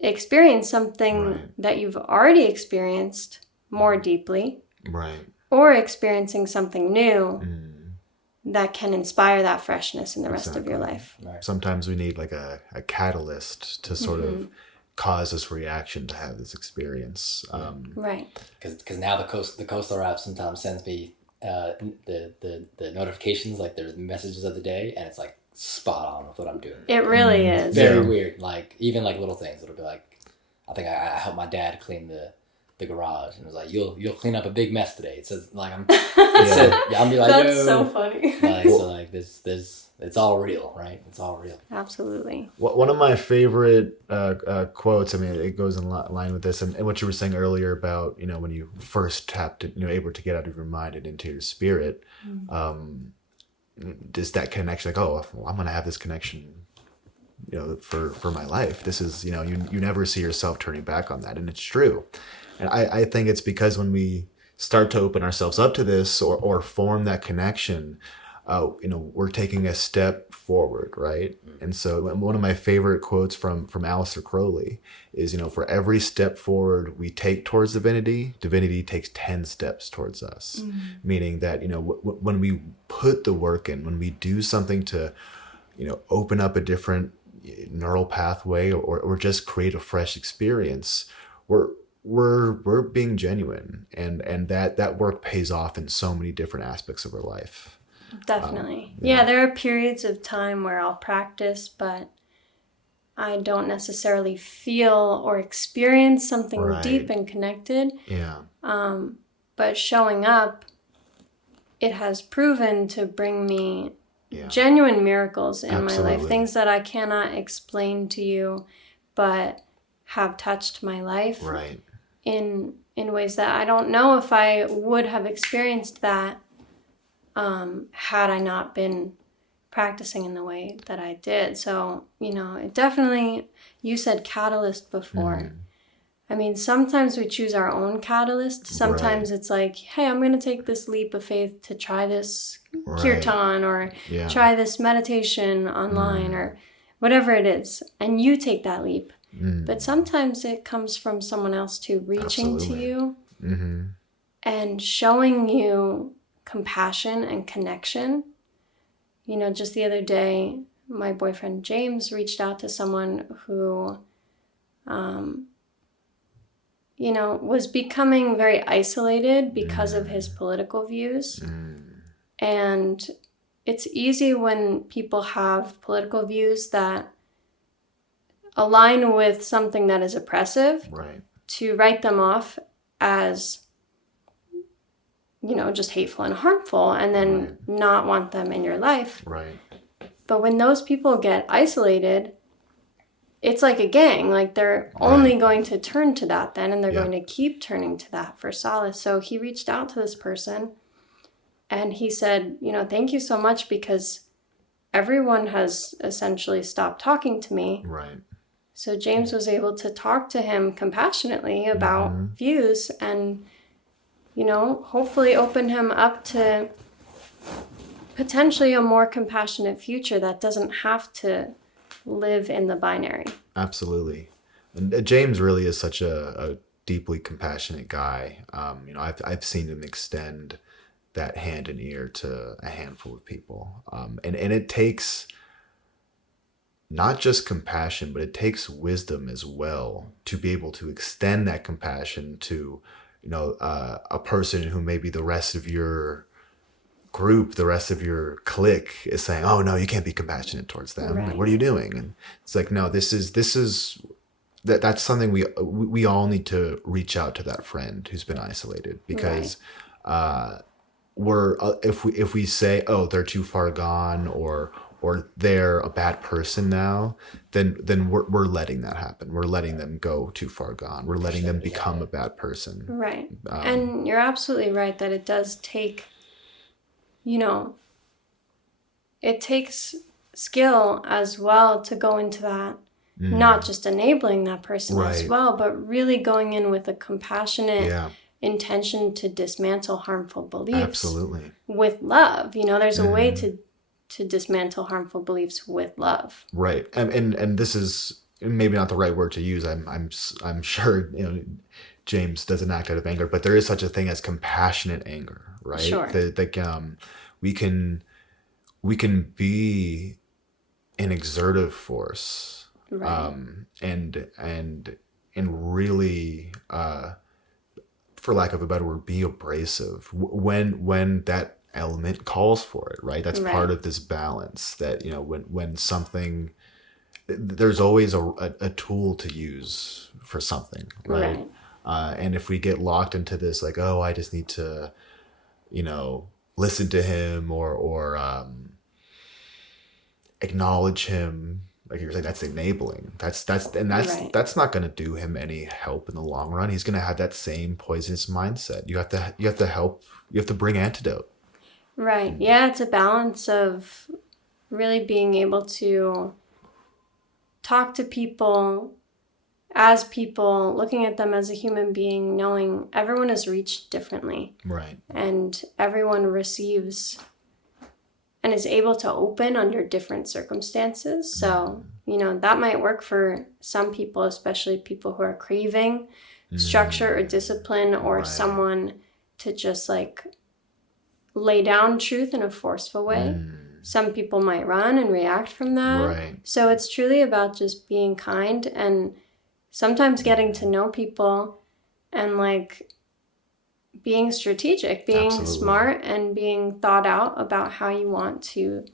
experience something that you've already experienced more deeply. Right. Or experiencing something new that can inspire that freshness in the rest of your life. Right. Sometimes we need like a catalyst to sort of cause this reaction to have this experience. Right. Because now the coastal app sometimes sends me the notifications, like there's messages of the day, and it's like spot on with what I'm doing. It really is. Very weird. Like even like little things. It'll be like, I think I helped my dad clean the garage, and it was like, you'll clean up a big mess today. It says like I'll be like, that's so funny. Like, so like this it's all real, right? It's all real. Absolutely. One of my favorite quotes, I mean, it goes in line with this, and what you were saying earlier about, you know, when you first tapped it, you know, able to get out of your mind and into your spirit, just that connection, like, oh, well, I'm going to have this connection, you know, for my life. This is, you know, you never see yourself turning back on that, and it's true. And I think it's because when we start to open ourselves up to this or form that connection, you know, we're taking a step forward, right? And so one of my favorite quotes from Aleister Crowley is, you know, for every step forward we take towards divinity, divinity takes 10 steps towards us. Meaning that, you know, when we put the work in, when we do something to, you know, open up a different neural pathway or just create a fresh experience, we're being genuine, and that work pays off in so many different aspects of our life. Definitely. Yeah, there are periods of time where I'll practice, but I don't necessarily feel or experience something deep and connected. Yeah. But showing up, it has proven to bring me genuine miracles in my life, things that I cannot explain to you, but have touched my life in ways that I don't know if I would have experienced that had I not been practicing in the way that I did. So, you know, it definitely, you said catalyst before. I mean, sometimes we choose our own catalyst. Sometimes it's like, hey, I'm going to take this leap of faith to try this kirtan or try this meditation online or whatever it is. And you take that leap. But sometimes it comes from someone else too, reaching to you and showing you compassion and connection. You know, just the other day, my boyfriend James reached out to someone who, you know, was becoming very isolated because of his political views. And it's easy when people have political views that align with something that is oppressive to write them off as, you know, just hateful and harmful, and then not want them in your life. But when those people get isolated, it's like a gang. Like they're only going to turn to that then, and they're going to keep turning to that for solace. So he reached out to this person and he said, you know, thank you so much, because everyone has essentially stopped talking to me. So James was able to talk to him compassionately about views and, you know, hopefully open him up to potentially a more compassionate future that doesn't have to live in the binary. Absolutely. And James really is such a deeply compassionate guy. You know, I've seen him extend that hand and ear to a handful of people. And it takes not just compassion, but it takes wisdom as well to be able to extend that compassion to, you know, a person who maybe the rest of your group, the rest of your clique is saying, oh no, you can't be compassionate towards them. Like, what are you doing? And it's like, no, this is that's something we all need to reach out to that friend who's been isolated, because if we say, oh, they're too far gone, or they're a bad person now, then we're letting that happen. We're letting them go too far gone. We're letting them become a bad person. And you're absolutely right that it does take, you know, it takes skill as well to go into that, not just enabling that person as well, but really going in with a compassionate intention to dismantle harmful beliefs with love. You know, there's a way to dismantle harmful beliefs with love. Right. And this is maybe not the right word to use. I'm sure, you know, James doesn't act out of anger, but there is such a thing as compassionate anger, right? Sure. We can be an exertive force, and really, for lack of a better word, be abrasive when that element calls for it, right? That's part of this balance that, you know, when something, there's always a tool to use for something, right? And if we get locked into this, like, oh, I just need to, you know, listen to him or acknowledge him, like you're saying, that's enabling. That's not going to do him any help in the long run. He's going to have that same poisonous mindset. You have to help. You have to bring antidote. Right. Yeah, it's a balance of really being able to talk to people as people, looking at them as a human being, knowing everyone is reached differently. Right. And everyone receives and is able to open under different circumstances. So, you know, that might work for some people, especially people who are craving structure or discipline, or someone to just like lay down truth in a forceful way. Some people might run and react from that. Right. So it's truly about just being kind and sometimes getting to know people and like being strategic, being smart, and being thought out about how you want to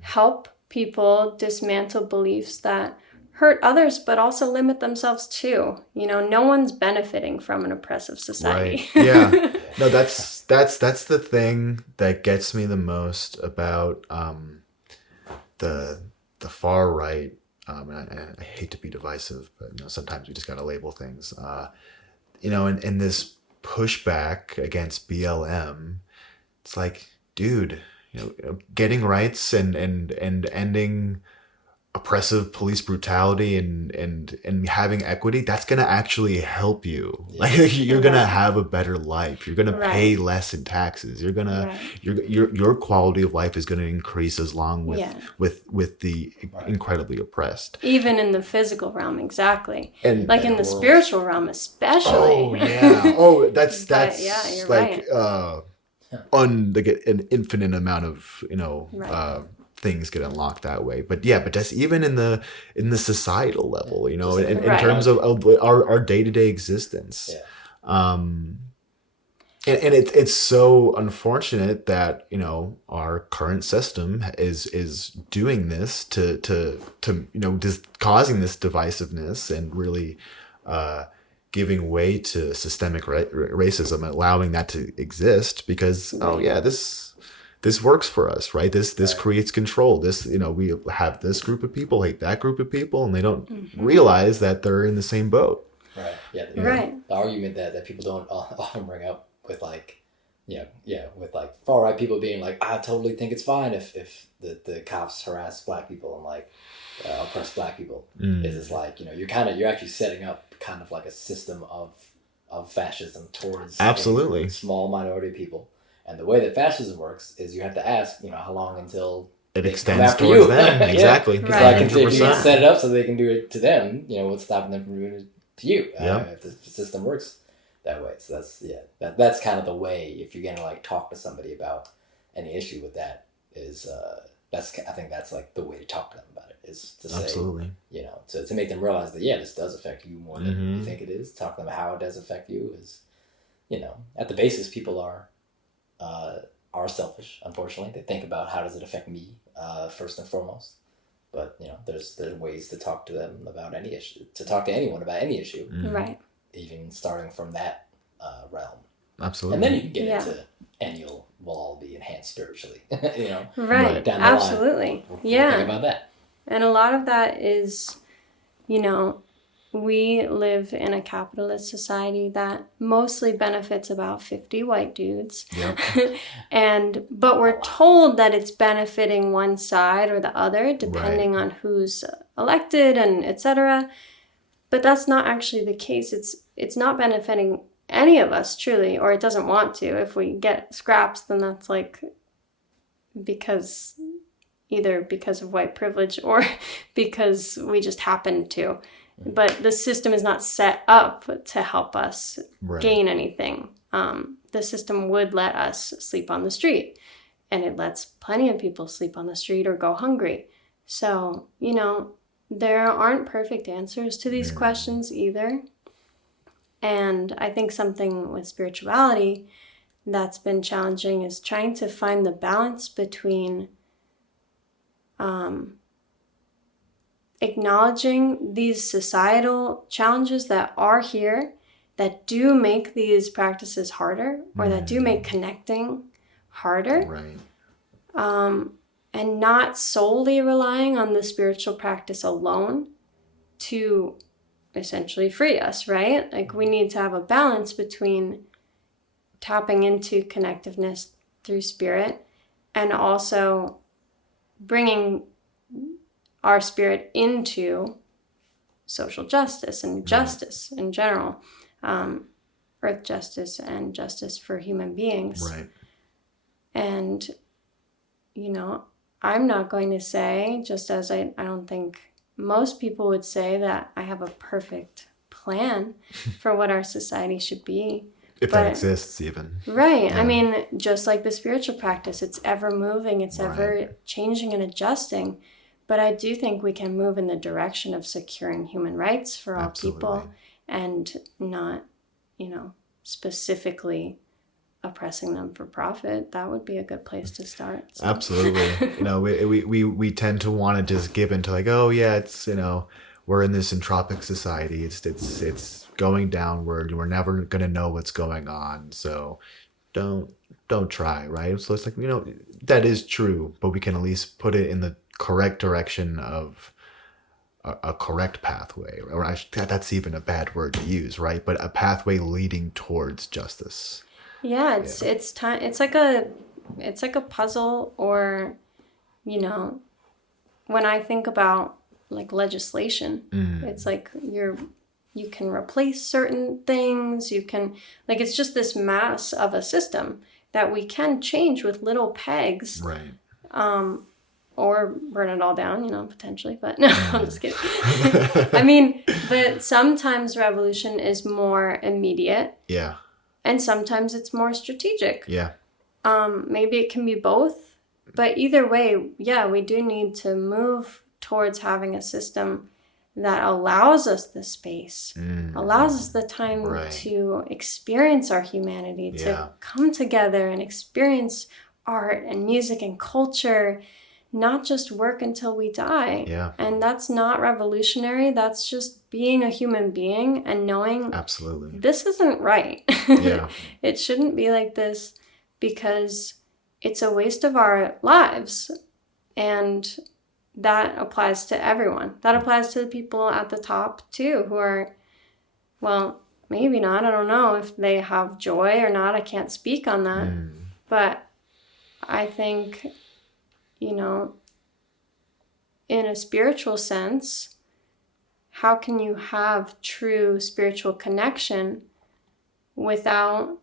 help people dismantle beliefs that hurt others, but also limit themselves too. You know, no one's benefiting from an oppressive society. Right. Yeah. No, that's the thing that gets me the most about the far right. And I hate to be divisive, but you know, sometimes we just got to label things. You know, and this pushback against BLM, it's like, dude, you know, getting rights and ending oppressive police brutality and having equity, that's going to actually help you. Like you're going to have a better life. You're going to pay less in taxes. You're going to your quality of life is going to increase as long with the incredibly oppressed. Even in the physical realm, exactly. And like in the spiritual realm especially. Oh yeah. Oh, that's yeah, you're like an infinite amount of, you know, things get unlocked that way. But just even in the societal level, you know, in terms of our day-to-day existence. And it's so unfortunate that, you know, our current system is doing this to you know, just causing this divisiveness and really giving way to systemic racism, allowing that to exist because this works for us, right? This creates control. This, you know, we have this group of people hate that group of people, and they don't realize that they're in the same boat. Right. Yeah. The argument that people don't often bring up with like, with like far right people being like, I totally think it's fine if the cops harass black people and like oppress black people. Is it's like, you know, you're actually setting up kind of like a system of fascism towards absolutely a small minority of people. And the way that fascism works is you have to ask, you know, how long until it extends towards them. Exactly. Because like, if you can set it up so they can do it to them, you know, what's stopping them from doing it to you? If the system works that way. So that's kind of the way, if you're going to like talk to somebody about any issue with that, is I think that's like the way to talk to them about it, is to say, you know, to make them realize that, this does affect you more than you think it is. Talk to them how it does affect you is, you know, at the basis, people are selfish, unfortunately. They think about how does it affect me first and foremost. But, you know, there's ways to talk to them about any issue, to talk to anyone about any issue. Right. Even starting from that realm. Absolutely. And then you can get into, and we'll all be enhanced spiritually, you know. Right. Down the absolutely. line. We'll think about that. And a lot of that is, you know, we live in a capitalist society that mostly benefits about 50 white dudes. Yep. But we're told that it's benefiting one side or the other, depending on who's elected and etc. But that's not actually the case. It's not benefiting any of us, truly, or it doesn't want to. If we get scraps, then that's like either because of white privilege or because we just happen to. But the system is not set up to help us gain anything. The system would let us sleep on the street, and it lets plenty of people sleep on the street or go hungry. So, there aren't perfect answers to these questions either. And I think something with spirituality that's been challenging is trying to find the balance between acknowledging these societal challenges that are here, that do make these practices harder, or that do make connecting harder. And not solely relying on the spiritual practice alone to essentially free us, right? Like, we need to have a balance between tapping into connectiveness through spirit and also bringing our spirit into social justice and justice in general, earth justice and justice for human beings. And, I'm not going to say, just as I don't think most people would say, that I have a perfect plan for what our society should be. If that exists, even. Right. I mean, just like the spiritual practice, it's ever moving, it's ever changing and adjusting. But I do think we can move in the direction of securing human rights for all people, and not, specifically oppressing them for profit. That would be a good place to start. So. Absolutely. We tend to want to just give into like, oh yeah, it's, we're in this entropic society. It's going downward. We're never going to know what's going on. So don't try. Right. So it's like, that is true, but we can at least put it in the correct direction of a correct pathway, or that's even a bad word to use, right? But a pathway leading towards justice. Yeah, it's time. It's like a puzzle, or, when I think about like legislation, it's like you can replace certain things. You can, like, it's just this mass of a system that we can change with little pegs. Right. Or burn it all down, potentially. But no, I'm just kidding. I mean, but sometimes revolution is more immediate. Yeah. And sometimes it's more strategic. Yeah. Maybe it can be both. But either way, yeah, we do need to move towards having a system that allows us the space, allows us the time to experience our humanity, to come together and experience art and music and culture, not just work until we die. Yeah. And that's not revolutionary. That's just being a human being and knowing this isn't right. Yeah. It shouldn't be like this, because it's a waste of our lives. And that applies to everyone. That applies to the people at the top too, who are, well, maybe not. I don't know if they have joy or not. I can't speak on that. But I think, in a spiritual sense, how can you have true spiritual connection without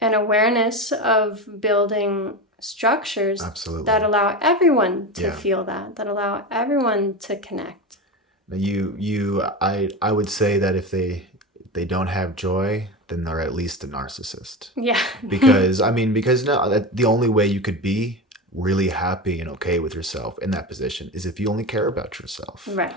an awareness of building structures that allow everyone to feel that allow everyone to connect? I would say that if they don't have joy, then they're at least a narcissist. Yeah. because the only way you could be really happy and okay with yourself in that position is if you only care about yourself. Right.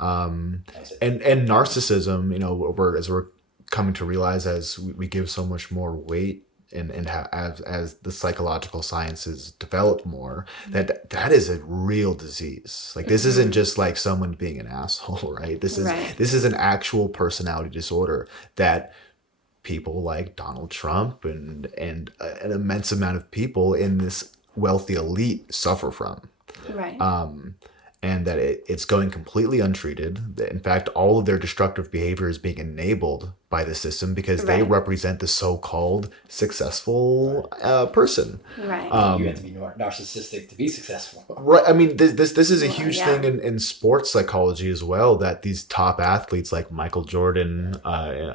And narcissism, as we're coming to realize, as we give so much more weight and as the psychological sciences develop more, that is a real disease. Like, this isn't just like someone being an asshole, right? This is an actual personality disorder that people like Donald Trump and an immense amount of people in this wealthy elite suffer from. Right. and that it's going completely untreated. In fact, all of their destructive behavior is being enabled by the system because they Right. represent the so-called successful person. Right. You have to be narcissistic to be successful. Right. I mean, this is a huge yeah. thing in sports psychology as well, that these top athletes like Michael Jordan,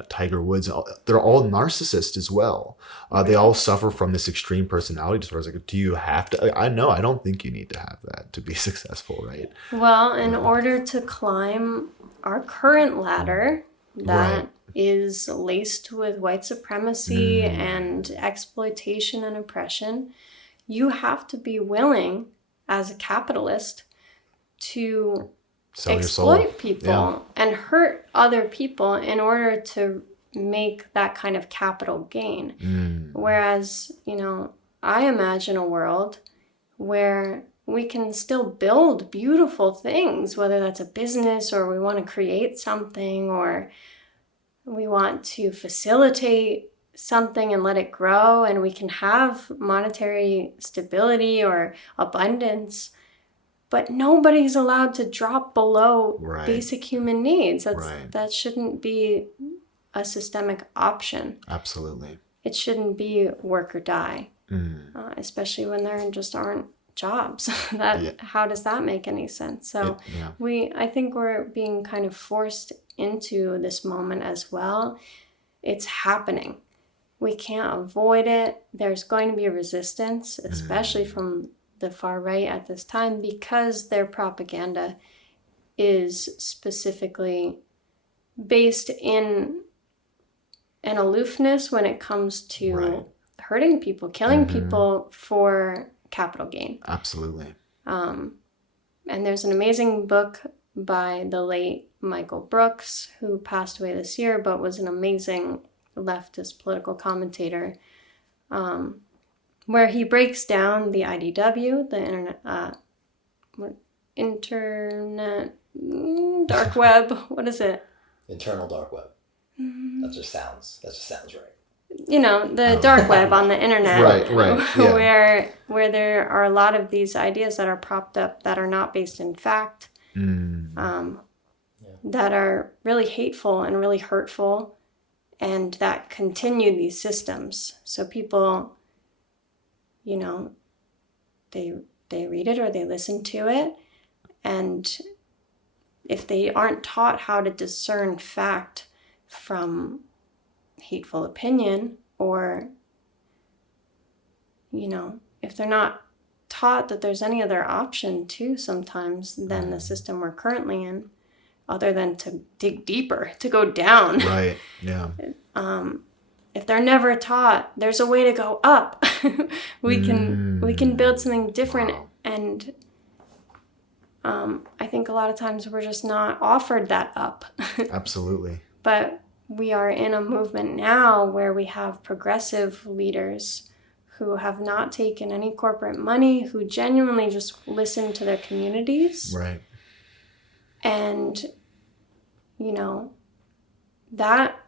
Tiger Woods, they're all narcissists as well. They all suffer from this extreme personality disorder. It's like, do you have to? I know. I don't think you need to have that to be successful, right? Well, in order to climb our current ladder that Right. is laced with white supremacy and exploitation and oppression, you have to be willing, as a capitalist, to Sell your soul. exploit people and hurt other people in order to make that kind of capital gain. Whereas, I imagine a world where we can still build beautiful things, whether that's a business or we want to create something or we want to facilitate something and let it grow, and we can have monetary stability or abundance, but nobody's allowed to drop below Right. basic human needs. Right. That shouldn't be a systemic option. Absolutely. It shouldn't be work or die, especially when there just aren't jobs. How does that make any sense? So I think we're being kind of forced into this moment as well. It's happening. We can't avoid it. There's going to be a resistance, especially from the far right at this time, because their propaganda is specifically based in an aloofness when it comes to hurting people, killing people for capital gain. Absolutely. And there's an amazing book by the late Michael Brooks, who passed away this year, but was an amazing leftist political commentator, where he breaks down the IDW, the internet dark web. What is it? Internal dark web. That just sounds right. The dark web on the internet, Right, yeah. where there are a lot of these ideas that are propped up that are not based in fact, that are really hateful and really hurtful, and that continue these systems. So people, they read it or they listen to it, and if they aren't taught how to discern fact from hateful opinion, or if they're not taught that there's any other option too sometimes than the system we're currently in, other than to dig deeper, to go down. Right. Yeah. If they're never taught there's a way to go up, we can build something different. Wow. And I think a lot of times we're just not offered that up. Absolutely. But we are in a movement now where we have progressive leaders who have not taken any corporate money, who genuinely just listen to their communities. Right. And, that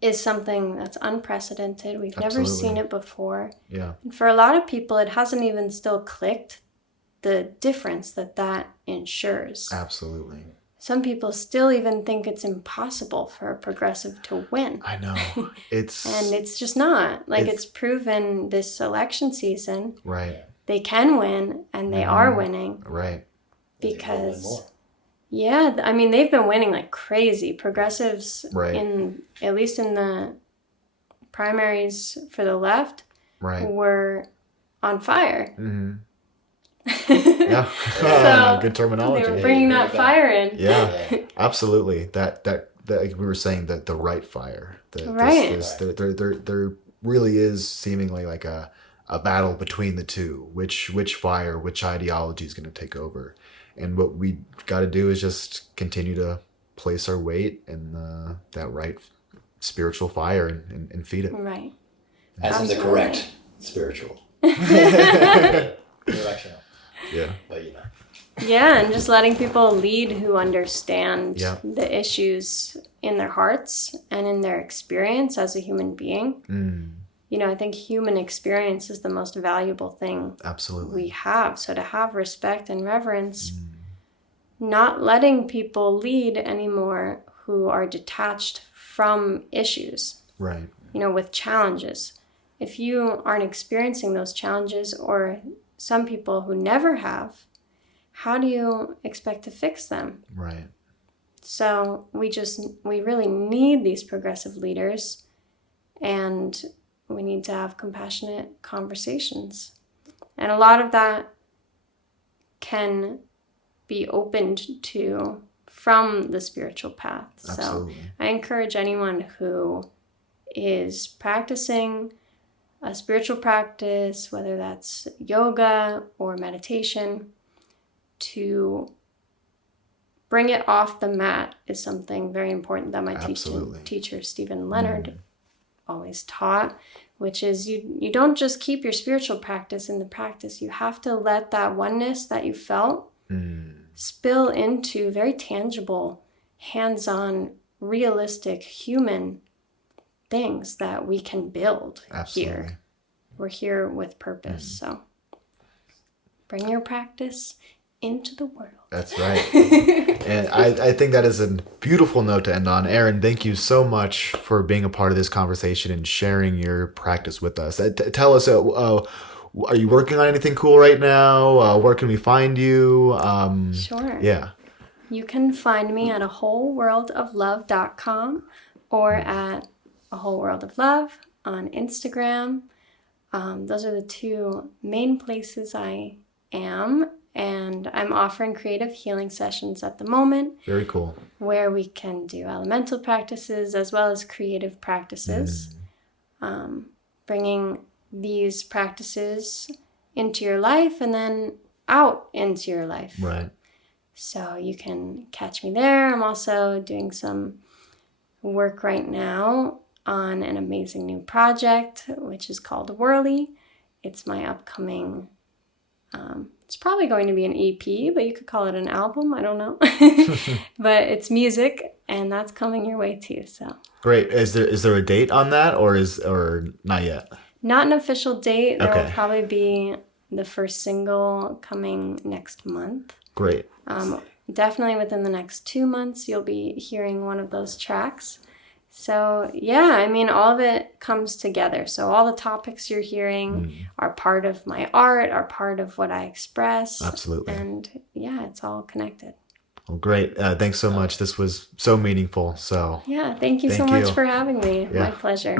is something that's unprecedented. We've never seen it before. Yeah. And for a lot of people, it hasn't even still clicked the difference that ensures. Absolutely. Some people still even think it's impossible for a progressive to win. I know. And it's just not. It's proven this election season. Right. They can win, and they are winning. Right. Because, they've been winning like crazy. Progressives, at least in the primaries for the left, were on fire. Mm-hmm. Yeah. So good terminology. They were bringing that fire in. Yeah, absolutely. That like we were saying, that the right fire. There really is seemingly like a battle between the two. Which fire, which ideology is going to take over? And what we got to do is just continue to place our weight in that right spiritual fire and feed it. Right. As in the correct spiritual. Directional. Yeah. But Yeah, and just letting people lead who understand the issues in their hearts and in their experience as a human being. I think human experience is the most valuable thing Absolutely. we have. So to have respect and reverence not letting people lead anymore who are detached from issues, Right. with challenges. If you aren't experiencing those challenges, or some people who never have, how do you expect to fix them? Right. So we really need these progressive leaders, and we need to have compassionate conversations. And a lot of that can be opened to from the spiritual path. Absolutely. So I encourage anyone who is practicing a spiritual practice, whether that's yoga or meditation, to bring it off the mat is something very important that my teacher Stephen Leonard always taught, which is you don't just keep your spiritual practice in the practice. You have to let that oneness that you felt spill into very tangible, hands-on, realistic, human things that we can build here. We're here with purpose. So bring your practice into the world. That's right. And I think that is a beautiful note to end on. Erin, thank you so much for being a part of this conversation and sharing your practice with us. Tell us, are you working on anything cool right now? Where can we find you? Sure. Yeah. You can find me at awholeworldoflove.com or at A Whole World of Love on Instagram. Those are the two main places I am. And I'm offering creative healing sessions at the moment. Very cool. Where we can do elemental practices as well as creative practices. Bringing these practices into your life and then out into your life. Right. So you can catch me there. I'm also doing some work right now on an amazing new project, which is called Whirly. It's my upcoming... it's probably going to be an EP, but you could call it an album. I don't know. But it's music, and that's coming your way too. So great. Is there a date on that, or not yet? Not an official date. There Okay. will probably be the first single coming next month. Great. Definitely within the next 2 months, you'll be hearing one of those tracks. So yeah, I mean, all of it comes together. So all the topics you're hearing are part of my art, are part of what I express. Absolutely. And yeah, it's all connected. Well, great. Thanks so much. This was so meaningful. So Yeah, thank you so much for having me. Yeah. My pleasure.